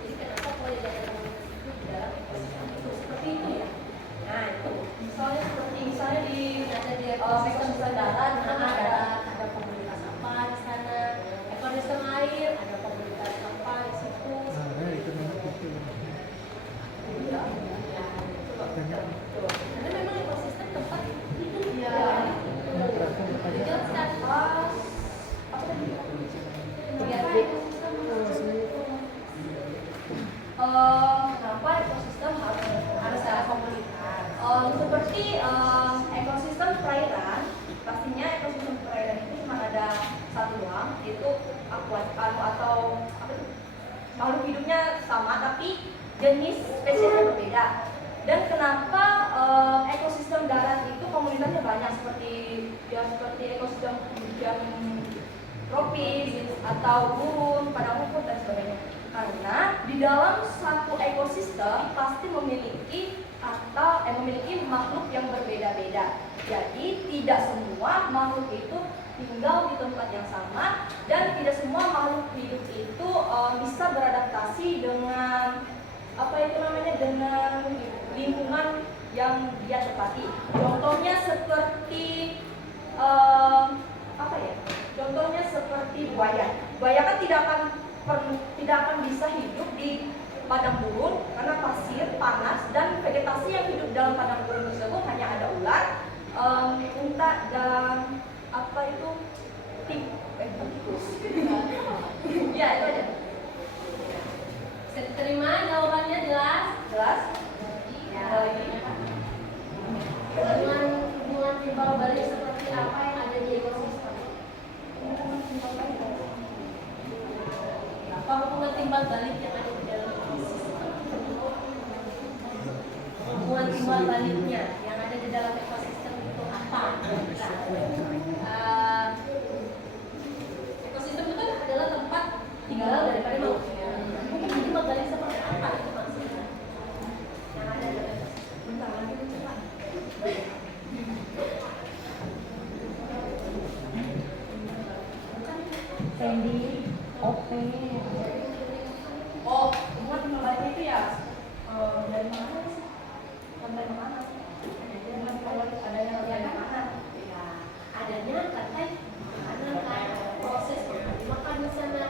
Jadi kenapa kalau ada komunitas itu di dalam ekosistem itu? Seperti itu ya. Nah itu. Misalnya di Ada di ekosistem darat ada komunitas apa di sana. Ekosistem air ada komunitas apa di situ. ya. Karena memang ekosistem tempat hidup Ya. dijelaskan. Apa tadi? Biar Kenapa ekosistem harus ada komunitas? Seperti ekosistem perairan, pastinya ekosistem perairan itu cuma ada satu doang, yaitu atau apa itu? Makhluk hidupnya sama tapi jenis spesiesnya berbeda. Dan kenapa ekosistem darat itu komunitasnya banyak seperti ekosistem hujan tropis atau gurun, padang rumput dan sebagainya. Karena di dalam satu ekosistem pasti memiliki makhluk yang berbeda-beda. Jadi tidak semua makhluk itu tinggal di tempat yang sama dan tidak semua makhluk hidup itu bisa beradaptasi dengan dengan lingkungan yang dia tepati. Contohnya seperti Contohnya seperti buaya. Buaya kan tidak akan bisa hidup di padang gurun karena pasir, panas, dan vegetasi yang hidup dalam padang gurun tersebut hanya ada ular, unta, dan apa itu tikus. Ya, itu aja. Bisa diterima jawabannya jelas? Jelas? Ya. Ada lagi? Dengan hubungan timbal balik seperti apa yang ada di ekosistem? Apa hubungan timbal balik yang ada di dalam ekosistem? Hubungan timbal baliknya yang ada di dalam ekosistem itu apa? Ekosistem itu kan adalah tempat tinggal daripada manusia. Hubungan timbal balik seperti apa itu maksudnya? Yang ada di dalam ekosistem. Bentar lagi cepat. Sandy, Ope. Oh, hubungan timbal baliknya itu ya dari mana sih? Sampai mana? Hubungan timbal balik adanya dari mana? Ya, adanya terkait makanan kan, proses makan di sana.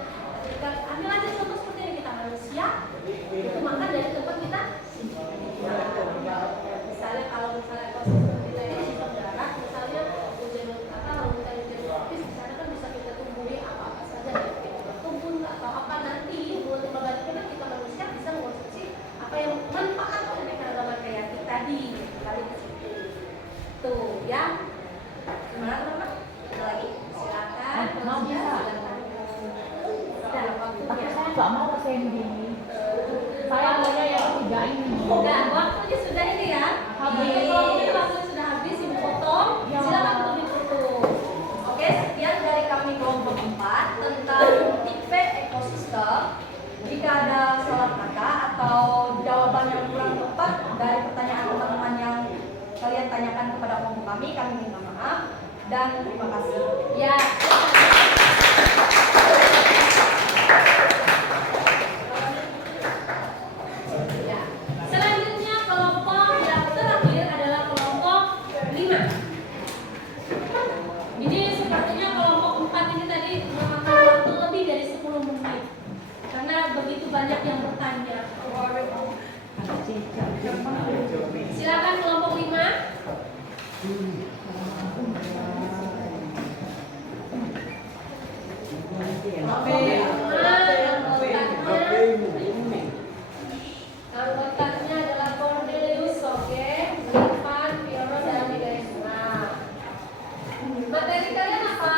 Ketika ambil aja contoh seperti ini, kita manusia itu makan dari tempat kita. Misalnya kalau misalnya ekosistem kita itu sistem darat, misalnya hujan hujan tropis, di sana kan bisa kita tumbuhi apa saja, tumbuh atau apa nanti buat baliknya kan kita manusia bisa mengkonsumsi apa yang manfaat dari keragaman kreatif tadi, kali ke situ. Tuh ya. Gimana teman-teman? Ada lagi? Silakan. Mau bisa. Sudah Tapi waktunya. saya nggak mau ke Sandy. Saya maunya yang ketiga ini. Udah waktunya sudah ini ya. Jadi kalau mungkin waktunya sudah habis, ibu potong. Ya. Silakan untuk ditutup. Oke, sekian dari kami kelompok 4 tentang tipe ekosistem. Jika ada salah kata atau jawaban yang kurang tepat dari pertanyaan teman-teman yang kalian tanyakan kepada kelompok kami minta maaf dan terima kasih. Ya. Ya. Selanjutnya kelompok yang terakhir adalah kelompok 5. Ini sepertinya kelompok 4 ini tadi memakan waktu lebih dari 10 menit karena begitu banyak yang bertanya. Silakan kelompok 5. Anggotanya adalah Cornelius, Soge, Irfan, Piero, dan Miguelina. Materi kalian apa?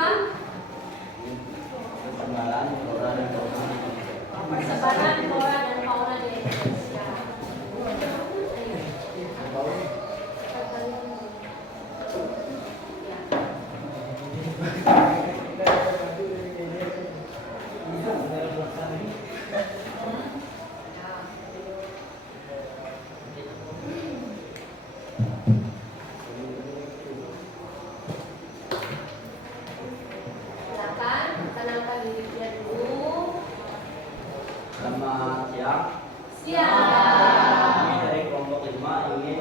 Persebaran flora dan fauna. Persebaran flora dan fauna di Indonesia. Silakan kenalkan dirinya dulu. Selamat siang. Siap. Kami dari kelompok 5 ingin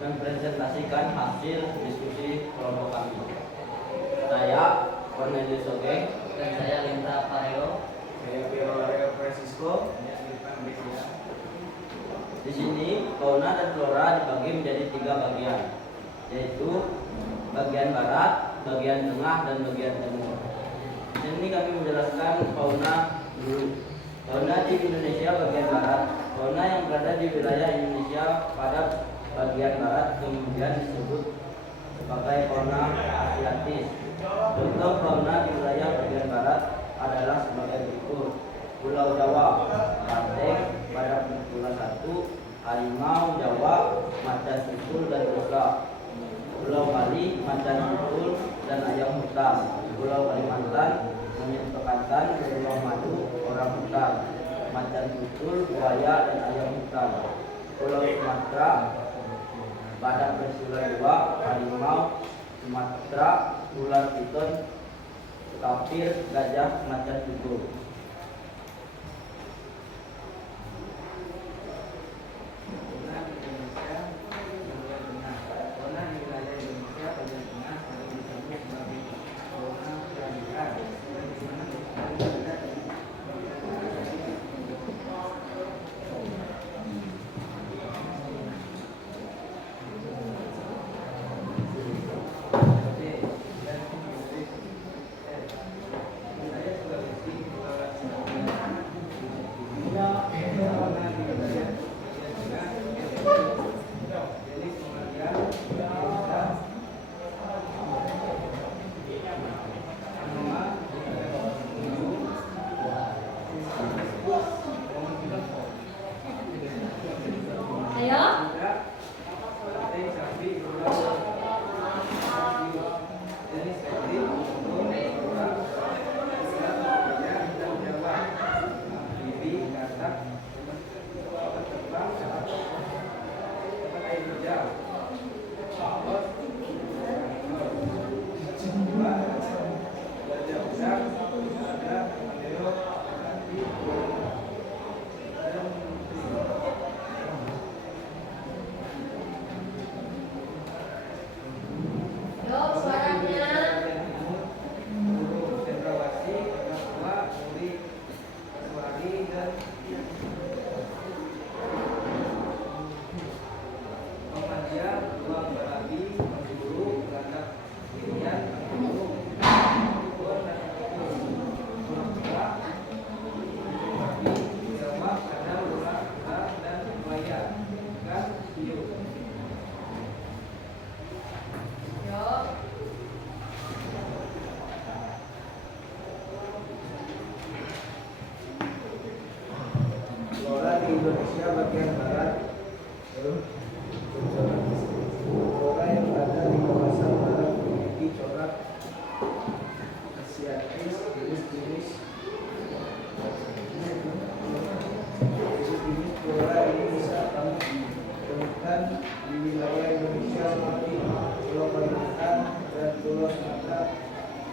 mempresentasikan hasil diskusi kelompok kami. Saya Cornelius Soge dan saya Linta Pareo. Saya Piero Francisco. Di sini fauna dan flora dibagi menjadi 3 bagian, yaitu bagian barat, bagian tengah, dan bagian timur. Di sini kami menjelaskan fauna dulu. Fauna di Indonesia bagian barat. Fauna yang berada di wilayah Indonesia pada bagian barat kemudian disebut sebagai fauna asiatis. Contoh fauna di wilayah bagian barat adalah sebagai berikut: Pulau Jawa, banteng pada Pulau 1, harimau Jawa, macan tutul dan rusa. Pulau Bali, macan tutul dan ayam hutan. Pulau Kalimantan, monyet bekantan, beruang madu, orang hutan, macan tutul, buaya dan ayam hutan. Pulau Sumatera, badak bersila 2, harimau Sumatera, ular piton, tapir, gajah, macan tutul.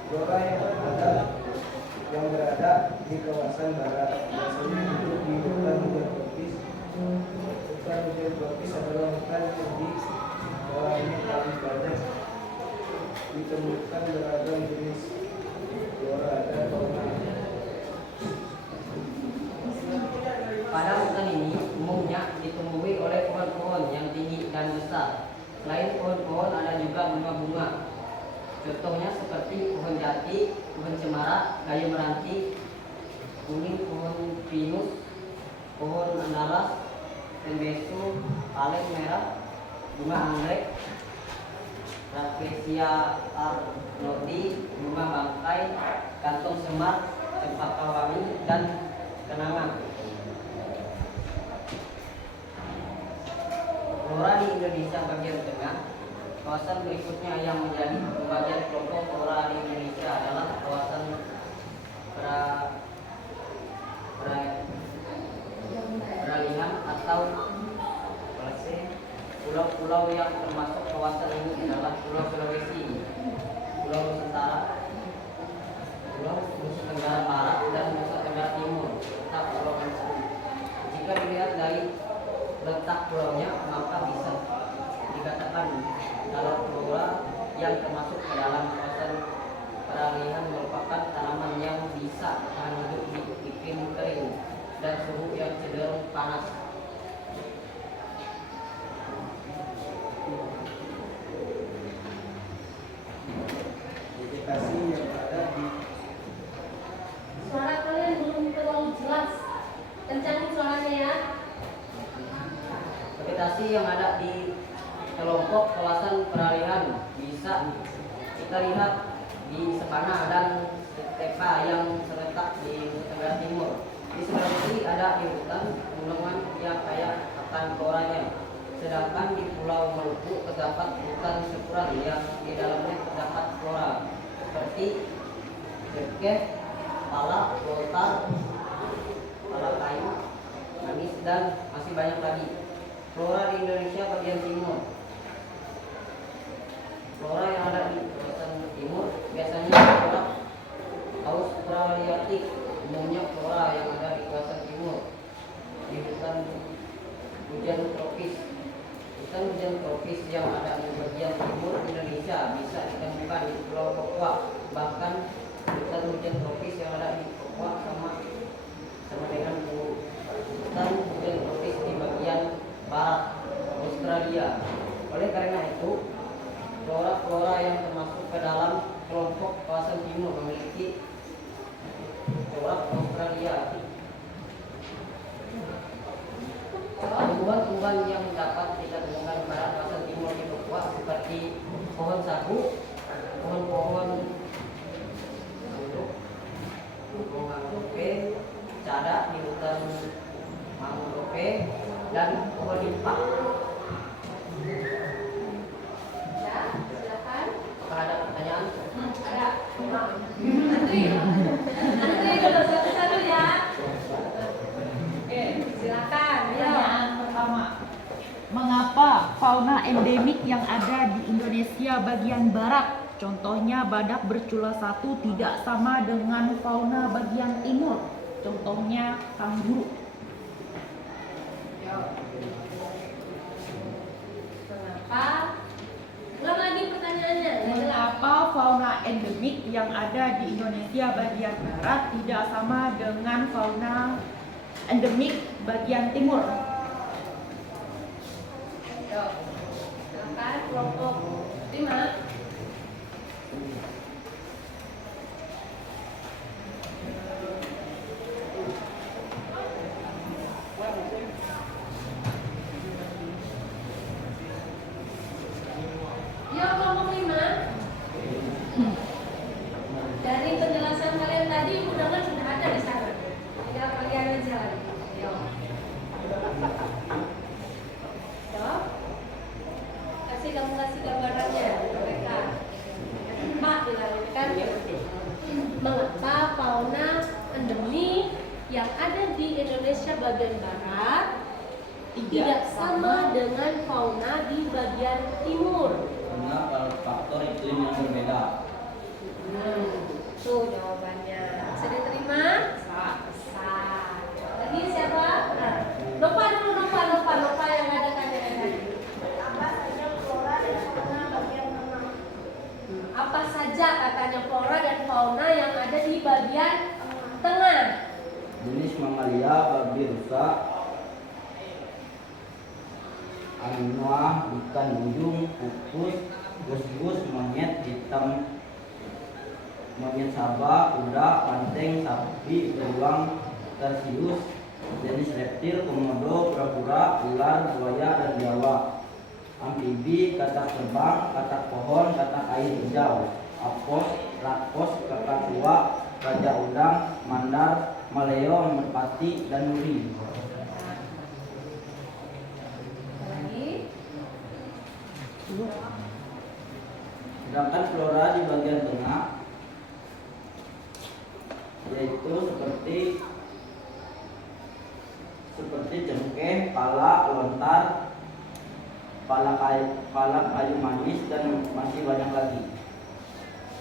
Flora yang berada di kawasan barat biasanya hidup di hutan hujan tropis. Hutan hujan tropis adalah hutan yang di dalamnya paling banyak ditemukan beragam jenis flora dan fauna. Pada hutan ini umumnya ditumbuhi oleh pohon-pohon yang tinggi dan besar. Selain pohon-pohon ada juga bunga-bunga. Contohnya seperti pohon jati, pohon cemara, kayu meranti, kuning, pohon pinus, pohon andalas, tembesu, alen merah, bunga anggrek, Rafflesia arnoti, bunga bangkai, kantong semar, cempaka wangi, dan kenanga. Flora di Indonesia bagian tengah. Kawasan berikutnya yang menjadi pembagian kelompok flora di Indonesia adalah kawasan peralihan atau pulau-pulau yang termasuk kawasan ini adalah Pulau Sulawesi, Pulau Nusantara, Pulau Nusa Tenggara Barat, dan Nusa Tenggara Timur, serta Pulau Ansar. Jika dilihat dari letak pulaunya, maka bisa dikatakan kalau flora yang termasuk ke dalam kawasan peralihan merupakan tanaman yang bisa tahan hidup di iklim kering dan suhu yang cenderung panas. Vegetasi yang ada di Suara kalian belum terlalu jelas. Kencangin suaranya ya. Vegetasi yang ada di kelompok kawasan peralihan bisa kita lihat di savana dan stepa yang terletak di Nusa Tenggara Timur. Di Sulawesi ada di hutan pegunungan yang kaya akan floranya. Sedangkan di Pulau Maluku terdapat hutan sepuran yang di dalamnya terdapat flora seperti cerkeh, pala, boltar, pala kayu, manis, dan masih banyak lagi. Flora di Indonesia bagian timur. Flora yang ada di kawasan timur biasanya flora Australiatik, umumnya flora yang ada di kawasan timur di hutan hujan tropis. Hutan hujan tropis yang ada di bagian timur Indonesia bisa ditemukan di Pulau Papua. Bahkan hutan hujan tropis yang ada di Papua sama dengan hutan hujan tropis di bagian barat Australia. Oleh karena itu, flora-flora yang termasuk ke dalam kelompok kawasan timur memiliki flora Australia. Tumbuhan-tumbuhan yang dapat kita temukan pada kawasan timur di Papua seperti pohon sagu, pohon-pohon mangrove, cadak di hutan mangrove, dan pohon limpah. Ya, silakan. Apakah ada pertanyaan? Ada. Antri. Antri dulu satu-satu ya. Oke, silakan. Ya. Pertanyaan pertama. Mengapa fauna endemik yang ada di Indonesia bagian barat, contohnya badak bercula satu, tidak sama dengan fauna bagian timur, contohnya kanguru? Mengapa? Ulang lagi pertanyaannya. Mengapa fauna endemik yang ada di Indonesia bagian barat tidak sama dengan fauna endemik bagian timur? Silakan kelompok 5. Ya, kelompok 5. Dari penjelasan kalian tadi undangan sudah ada di sana. Tinggal kalian aja lagi. Yo. Kasih gambarannya mereka. Pak bilang kan mengapa fauna endemi yang ada di Indonesia bagian barat tidak sama dengan fauna di bagian timur. Karena faktor iklim yang berbeda. Itu jawabannya. Bisa diterima? Bisa. Lagi siapa? Nah, Nova dulu, Nova yang ada tanya tadi. Apa saja flora dan fauna bagian tengah? Apa saja katanya flora dan fauna yang ada di bagian tengah? Jenis mamalia babi rusa, anoa, ikan duyung, pupus, gus-gus, monyet hitam, monyet sabah, kuda, banteng, sapi, beruang, tarsius, jenis reptil, komodo, kura-kura, ular, buaya, dan biawak. Amfibi, katak terbang, katak pohon, katak air hijau, apos, rakos, kakatua, raja udang, mandar, maleo, merpati, dan nuri. Lagi. Sedangkan flora di bagian tengah yaitu seperti cengkeh, pala, lontar, pala kayu manis, dan masih banyak lagi.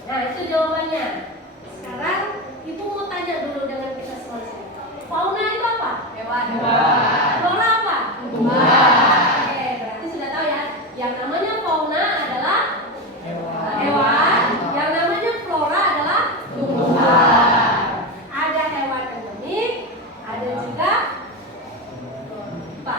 Nah, itu jawabannya. Sekarang Ibu mau tanya dulu dengan kita semua di sini. Fauna itu apa? Hewan. Flora apa? Oke, berarti sudah tahu ya. Yang namanya fauna adalah hewan. Yang namanya flora adalah tumbuhan. Ada hewan endemik, ada juga apa?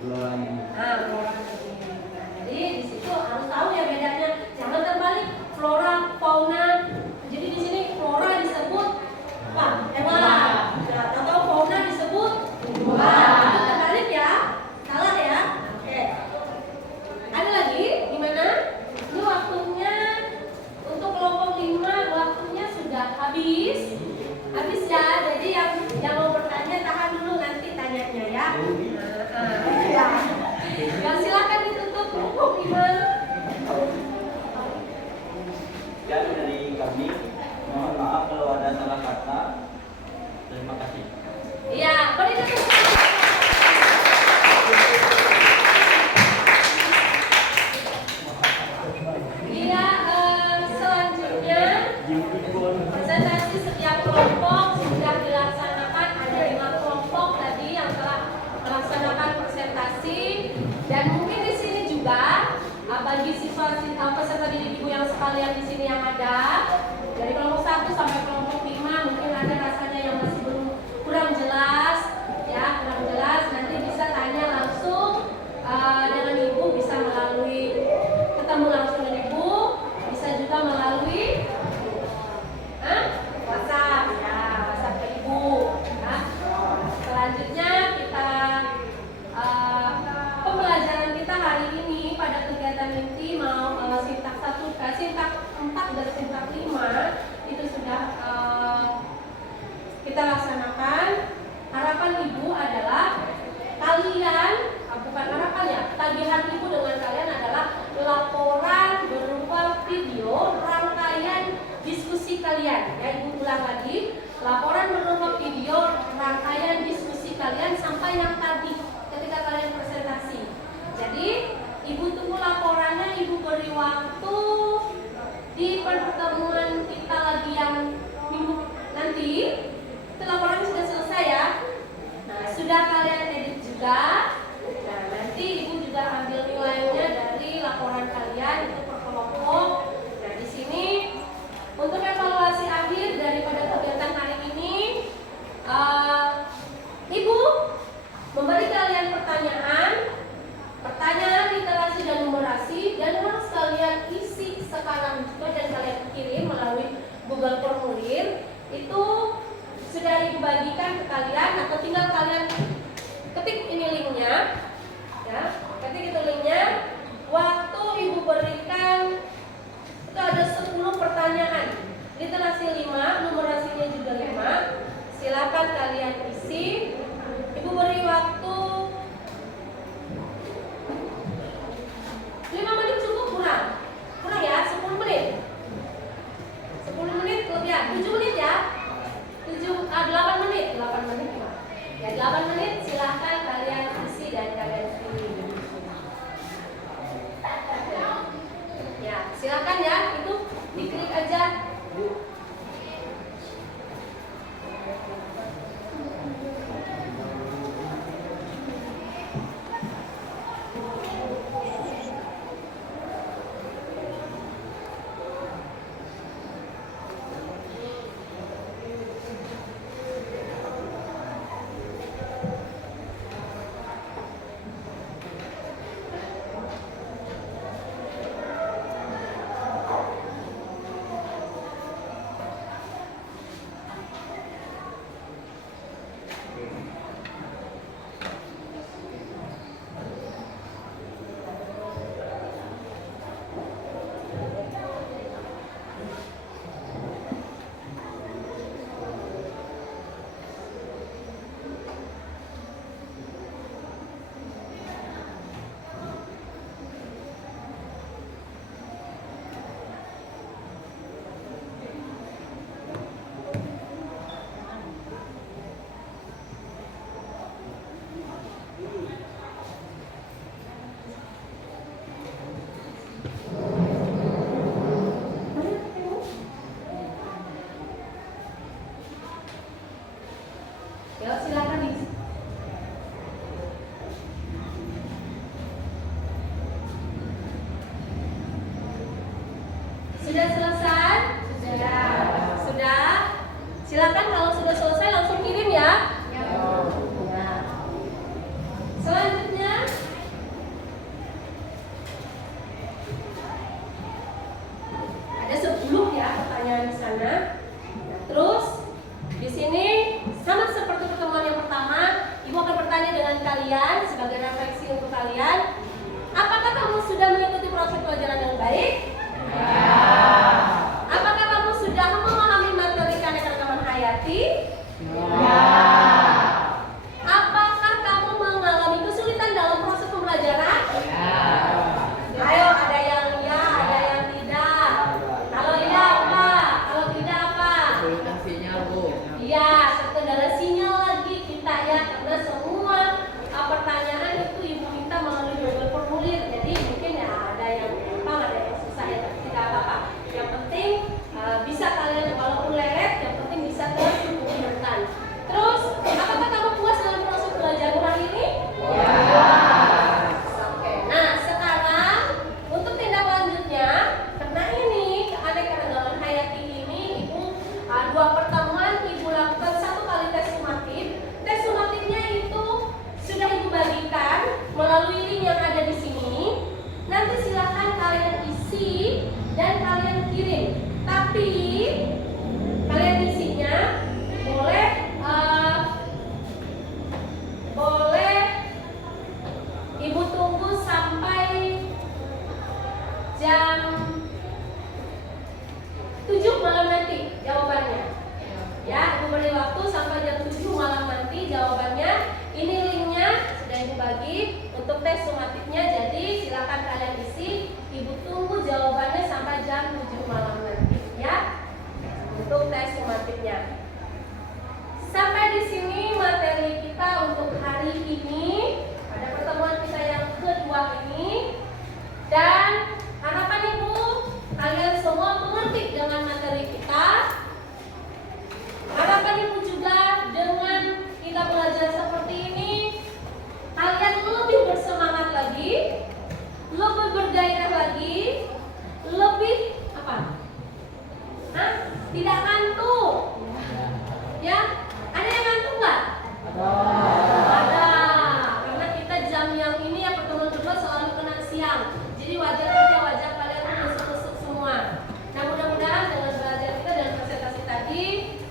Flora ini. Nah, flora endemik. Nah, jadi di situ harus tahu ya bedanya. Jangan terbalik flora, fauna. Jadi di sini flora disebut apa? Hewan. Nah, atau fauna disebut tumbuhan. Itu terbalik ya. Salah ya. Oke. Ada lagi? Gimana? Ini waktunya untuk kelompok 5 waktunya sudah habis. Habis ya. Jadi yang mau bertanya tahan dulu nanti tanyanya ya. Ya. Yang silakan ditutup kelompok 5. Sekian dari kami. Mohon maaf kalau ada salah kata. Terima kasih. Iya, beri tepuk Iya, selanjutnya presentasi setiap kelompok sudah dilaksanakan. Ada 5 kelompok tadi yang telah melaksanakan presentasi, dan mungkin di sini juga bagi siswa peserta didik ibu yang sekalian di sini yang ada dari kelompok 1 sampai kelompok 5 mungkin ada rasanya yang masih belum kurang jelas ya, kurang jelas. Nanti bisa tanya langsung dengan ibu, bisa melalui ketemu langsung dengan ibu, bisa juga melalui WhatsApp ya, WhatsApp ke ibu ya. Selanjutnya kita pembelajaran kita hari ini pada kegiatan inti mau sintak 1, sintak 4 dan sintak 5 itu sudah sekalian, apakah kamu sudah mengikuti proses pelajaran yang baik? Apakah kamu sudah memahami materi keanekaragaman hayati? Apakah kamu mengalami kesulitan dalam proses pembelajaran? Ayo, ada yang ya, ada yang tidak. Kalau ya apa? Kalau tidak apa? Kesulitan sinyal, Bu. Iya, kendala sinyal lagi kita ya, karena semua pertanyaan itu ibu minta melalui Google formulir. Jadi mungkin ya ada yang gampang, ada yang susah ya, tapi tidak apa-apa. Yang penting bisa kalian walaupun lelet, yang penting bisa terkumpulkan. Terus, apakah kamu puas dengan proses belajar hari ini? Oke. Nah, sekarang untuk tindak lanjutnya, karena ini keanekaragaman hayati ini ibu dua pertemuan ibu lakukan 1 kali tes sumatif. Tes sumatifnya itu sudah ibu bagikan melalui link yang ada di sini. Nanti silahkan kalian isi dan kalian kirim. Tapi kalian isinya boleh ibu tunggu sampai jam 7 malam nanti jawabannya. Ya, ibu beri waktu sampai jam 7 malam nanti jawabannya. Ini linknya sudah ibu bagi untuk tes sumatifnya. Jadi silakan kalian isi. Ibu tunggu jawabannya sampai jam 7 malam nanti ya. Untuk tes sumatifnya. Sampai di sini materi kita untuk hari ini pada pertemuan kita yang kedua ini. Dan harapan ibu kalian semua mengerti dengan materi kita. Harapan ibu juga dengan kita belajar seperti ini, kalian lebih bersemangat lagi, lebih bergairah lagi, lebih apa? Hah? Tidak ngantuk. Ya? Ada yang ngantuk nggak? Ada. Karena kita jam yang ini ya pertemuan kedua selalu kena siang. Jadi wajar aja, wajar kalian lusuk-lusuk semua. Nah, mudah-mudahan dengan belajar kita dan presentasi tadi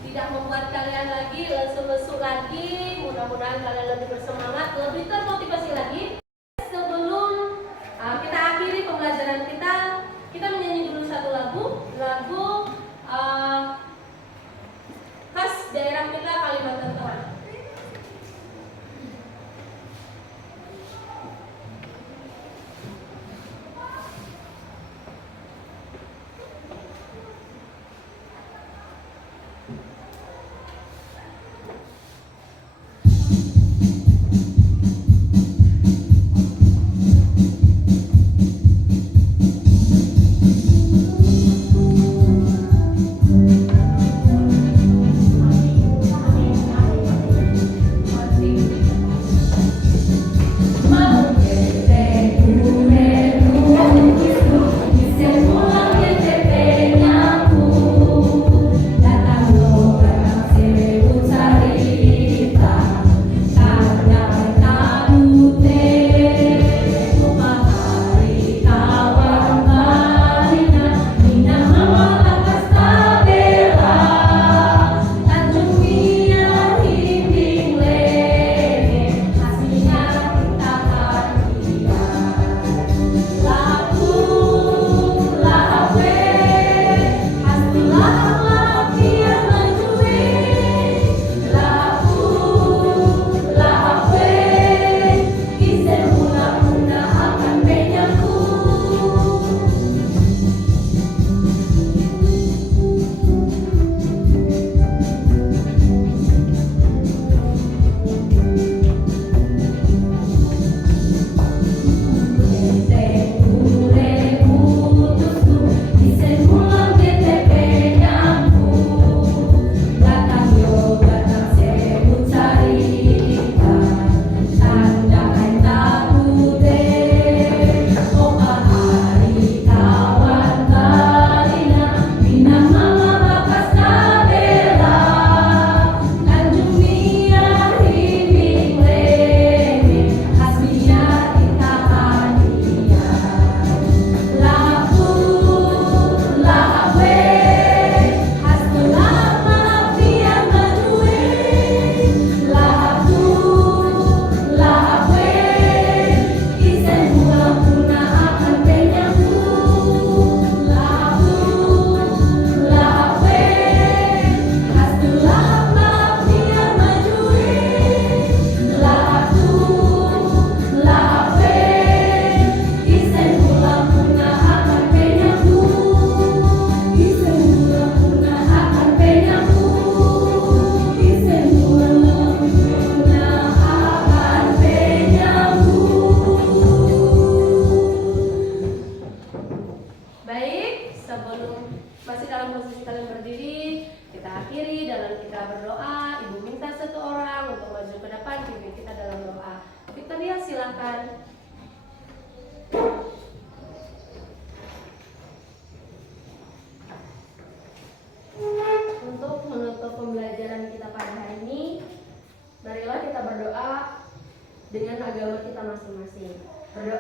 tidak membuat kalian lagi lesu-lesu lagi. Mudah-mudahan kalian lebih bersemangat, lebih termotivasi lagi. Sebelum kita akhiri pembelajaran kita menyanyi dulu satu lagu khas daerah kita Kalimantan Tengah.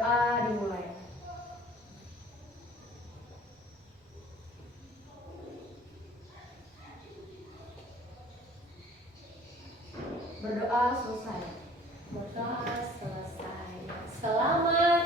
Berdoa dimulai. Berdoa selesai. Berdoa selesai. Selamat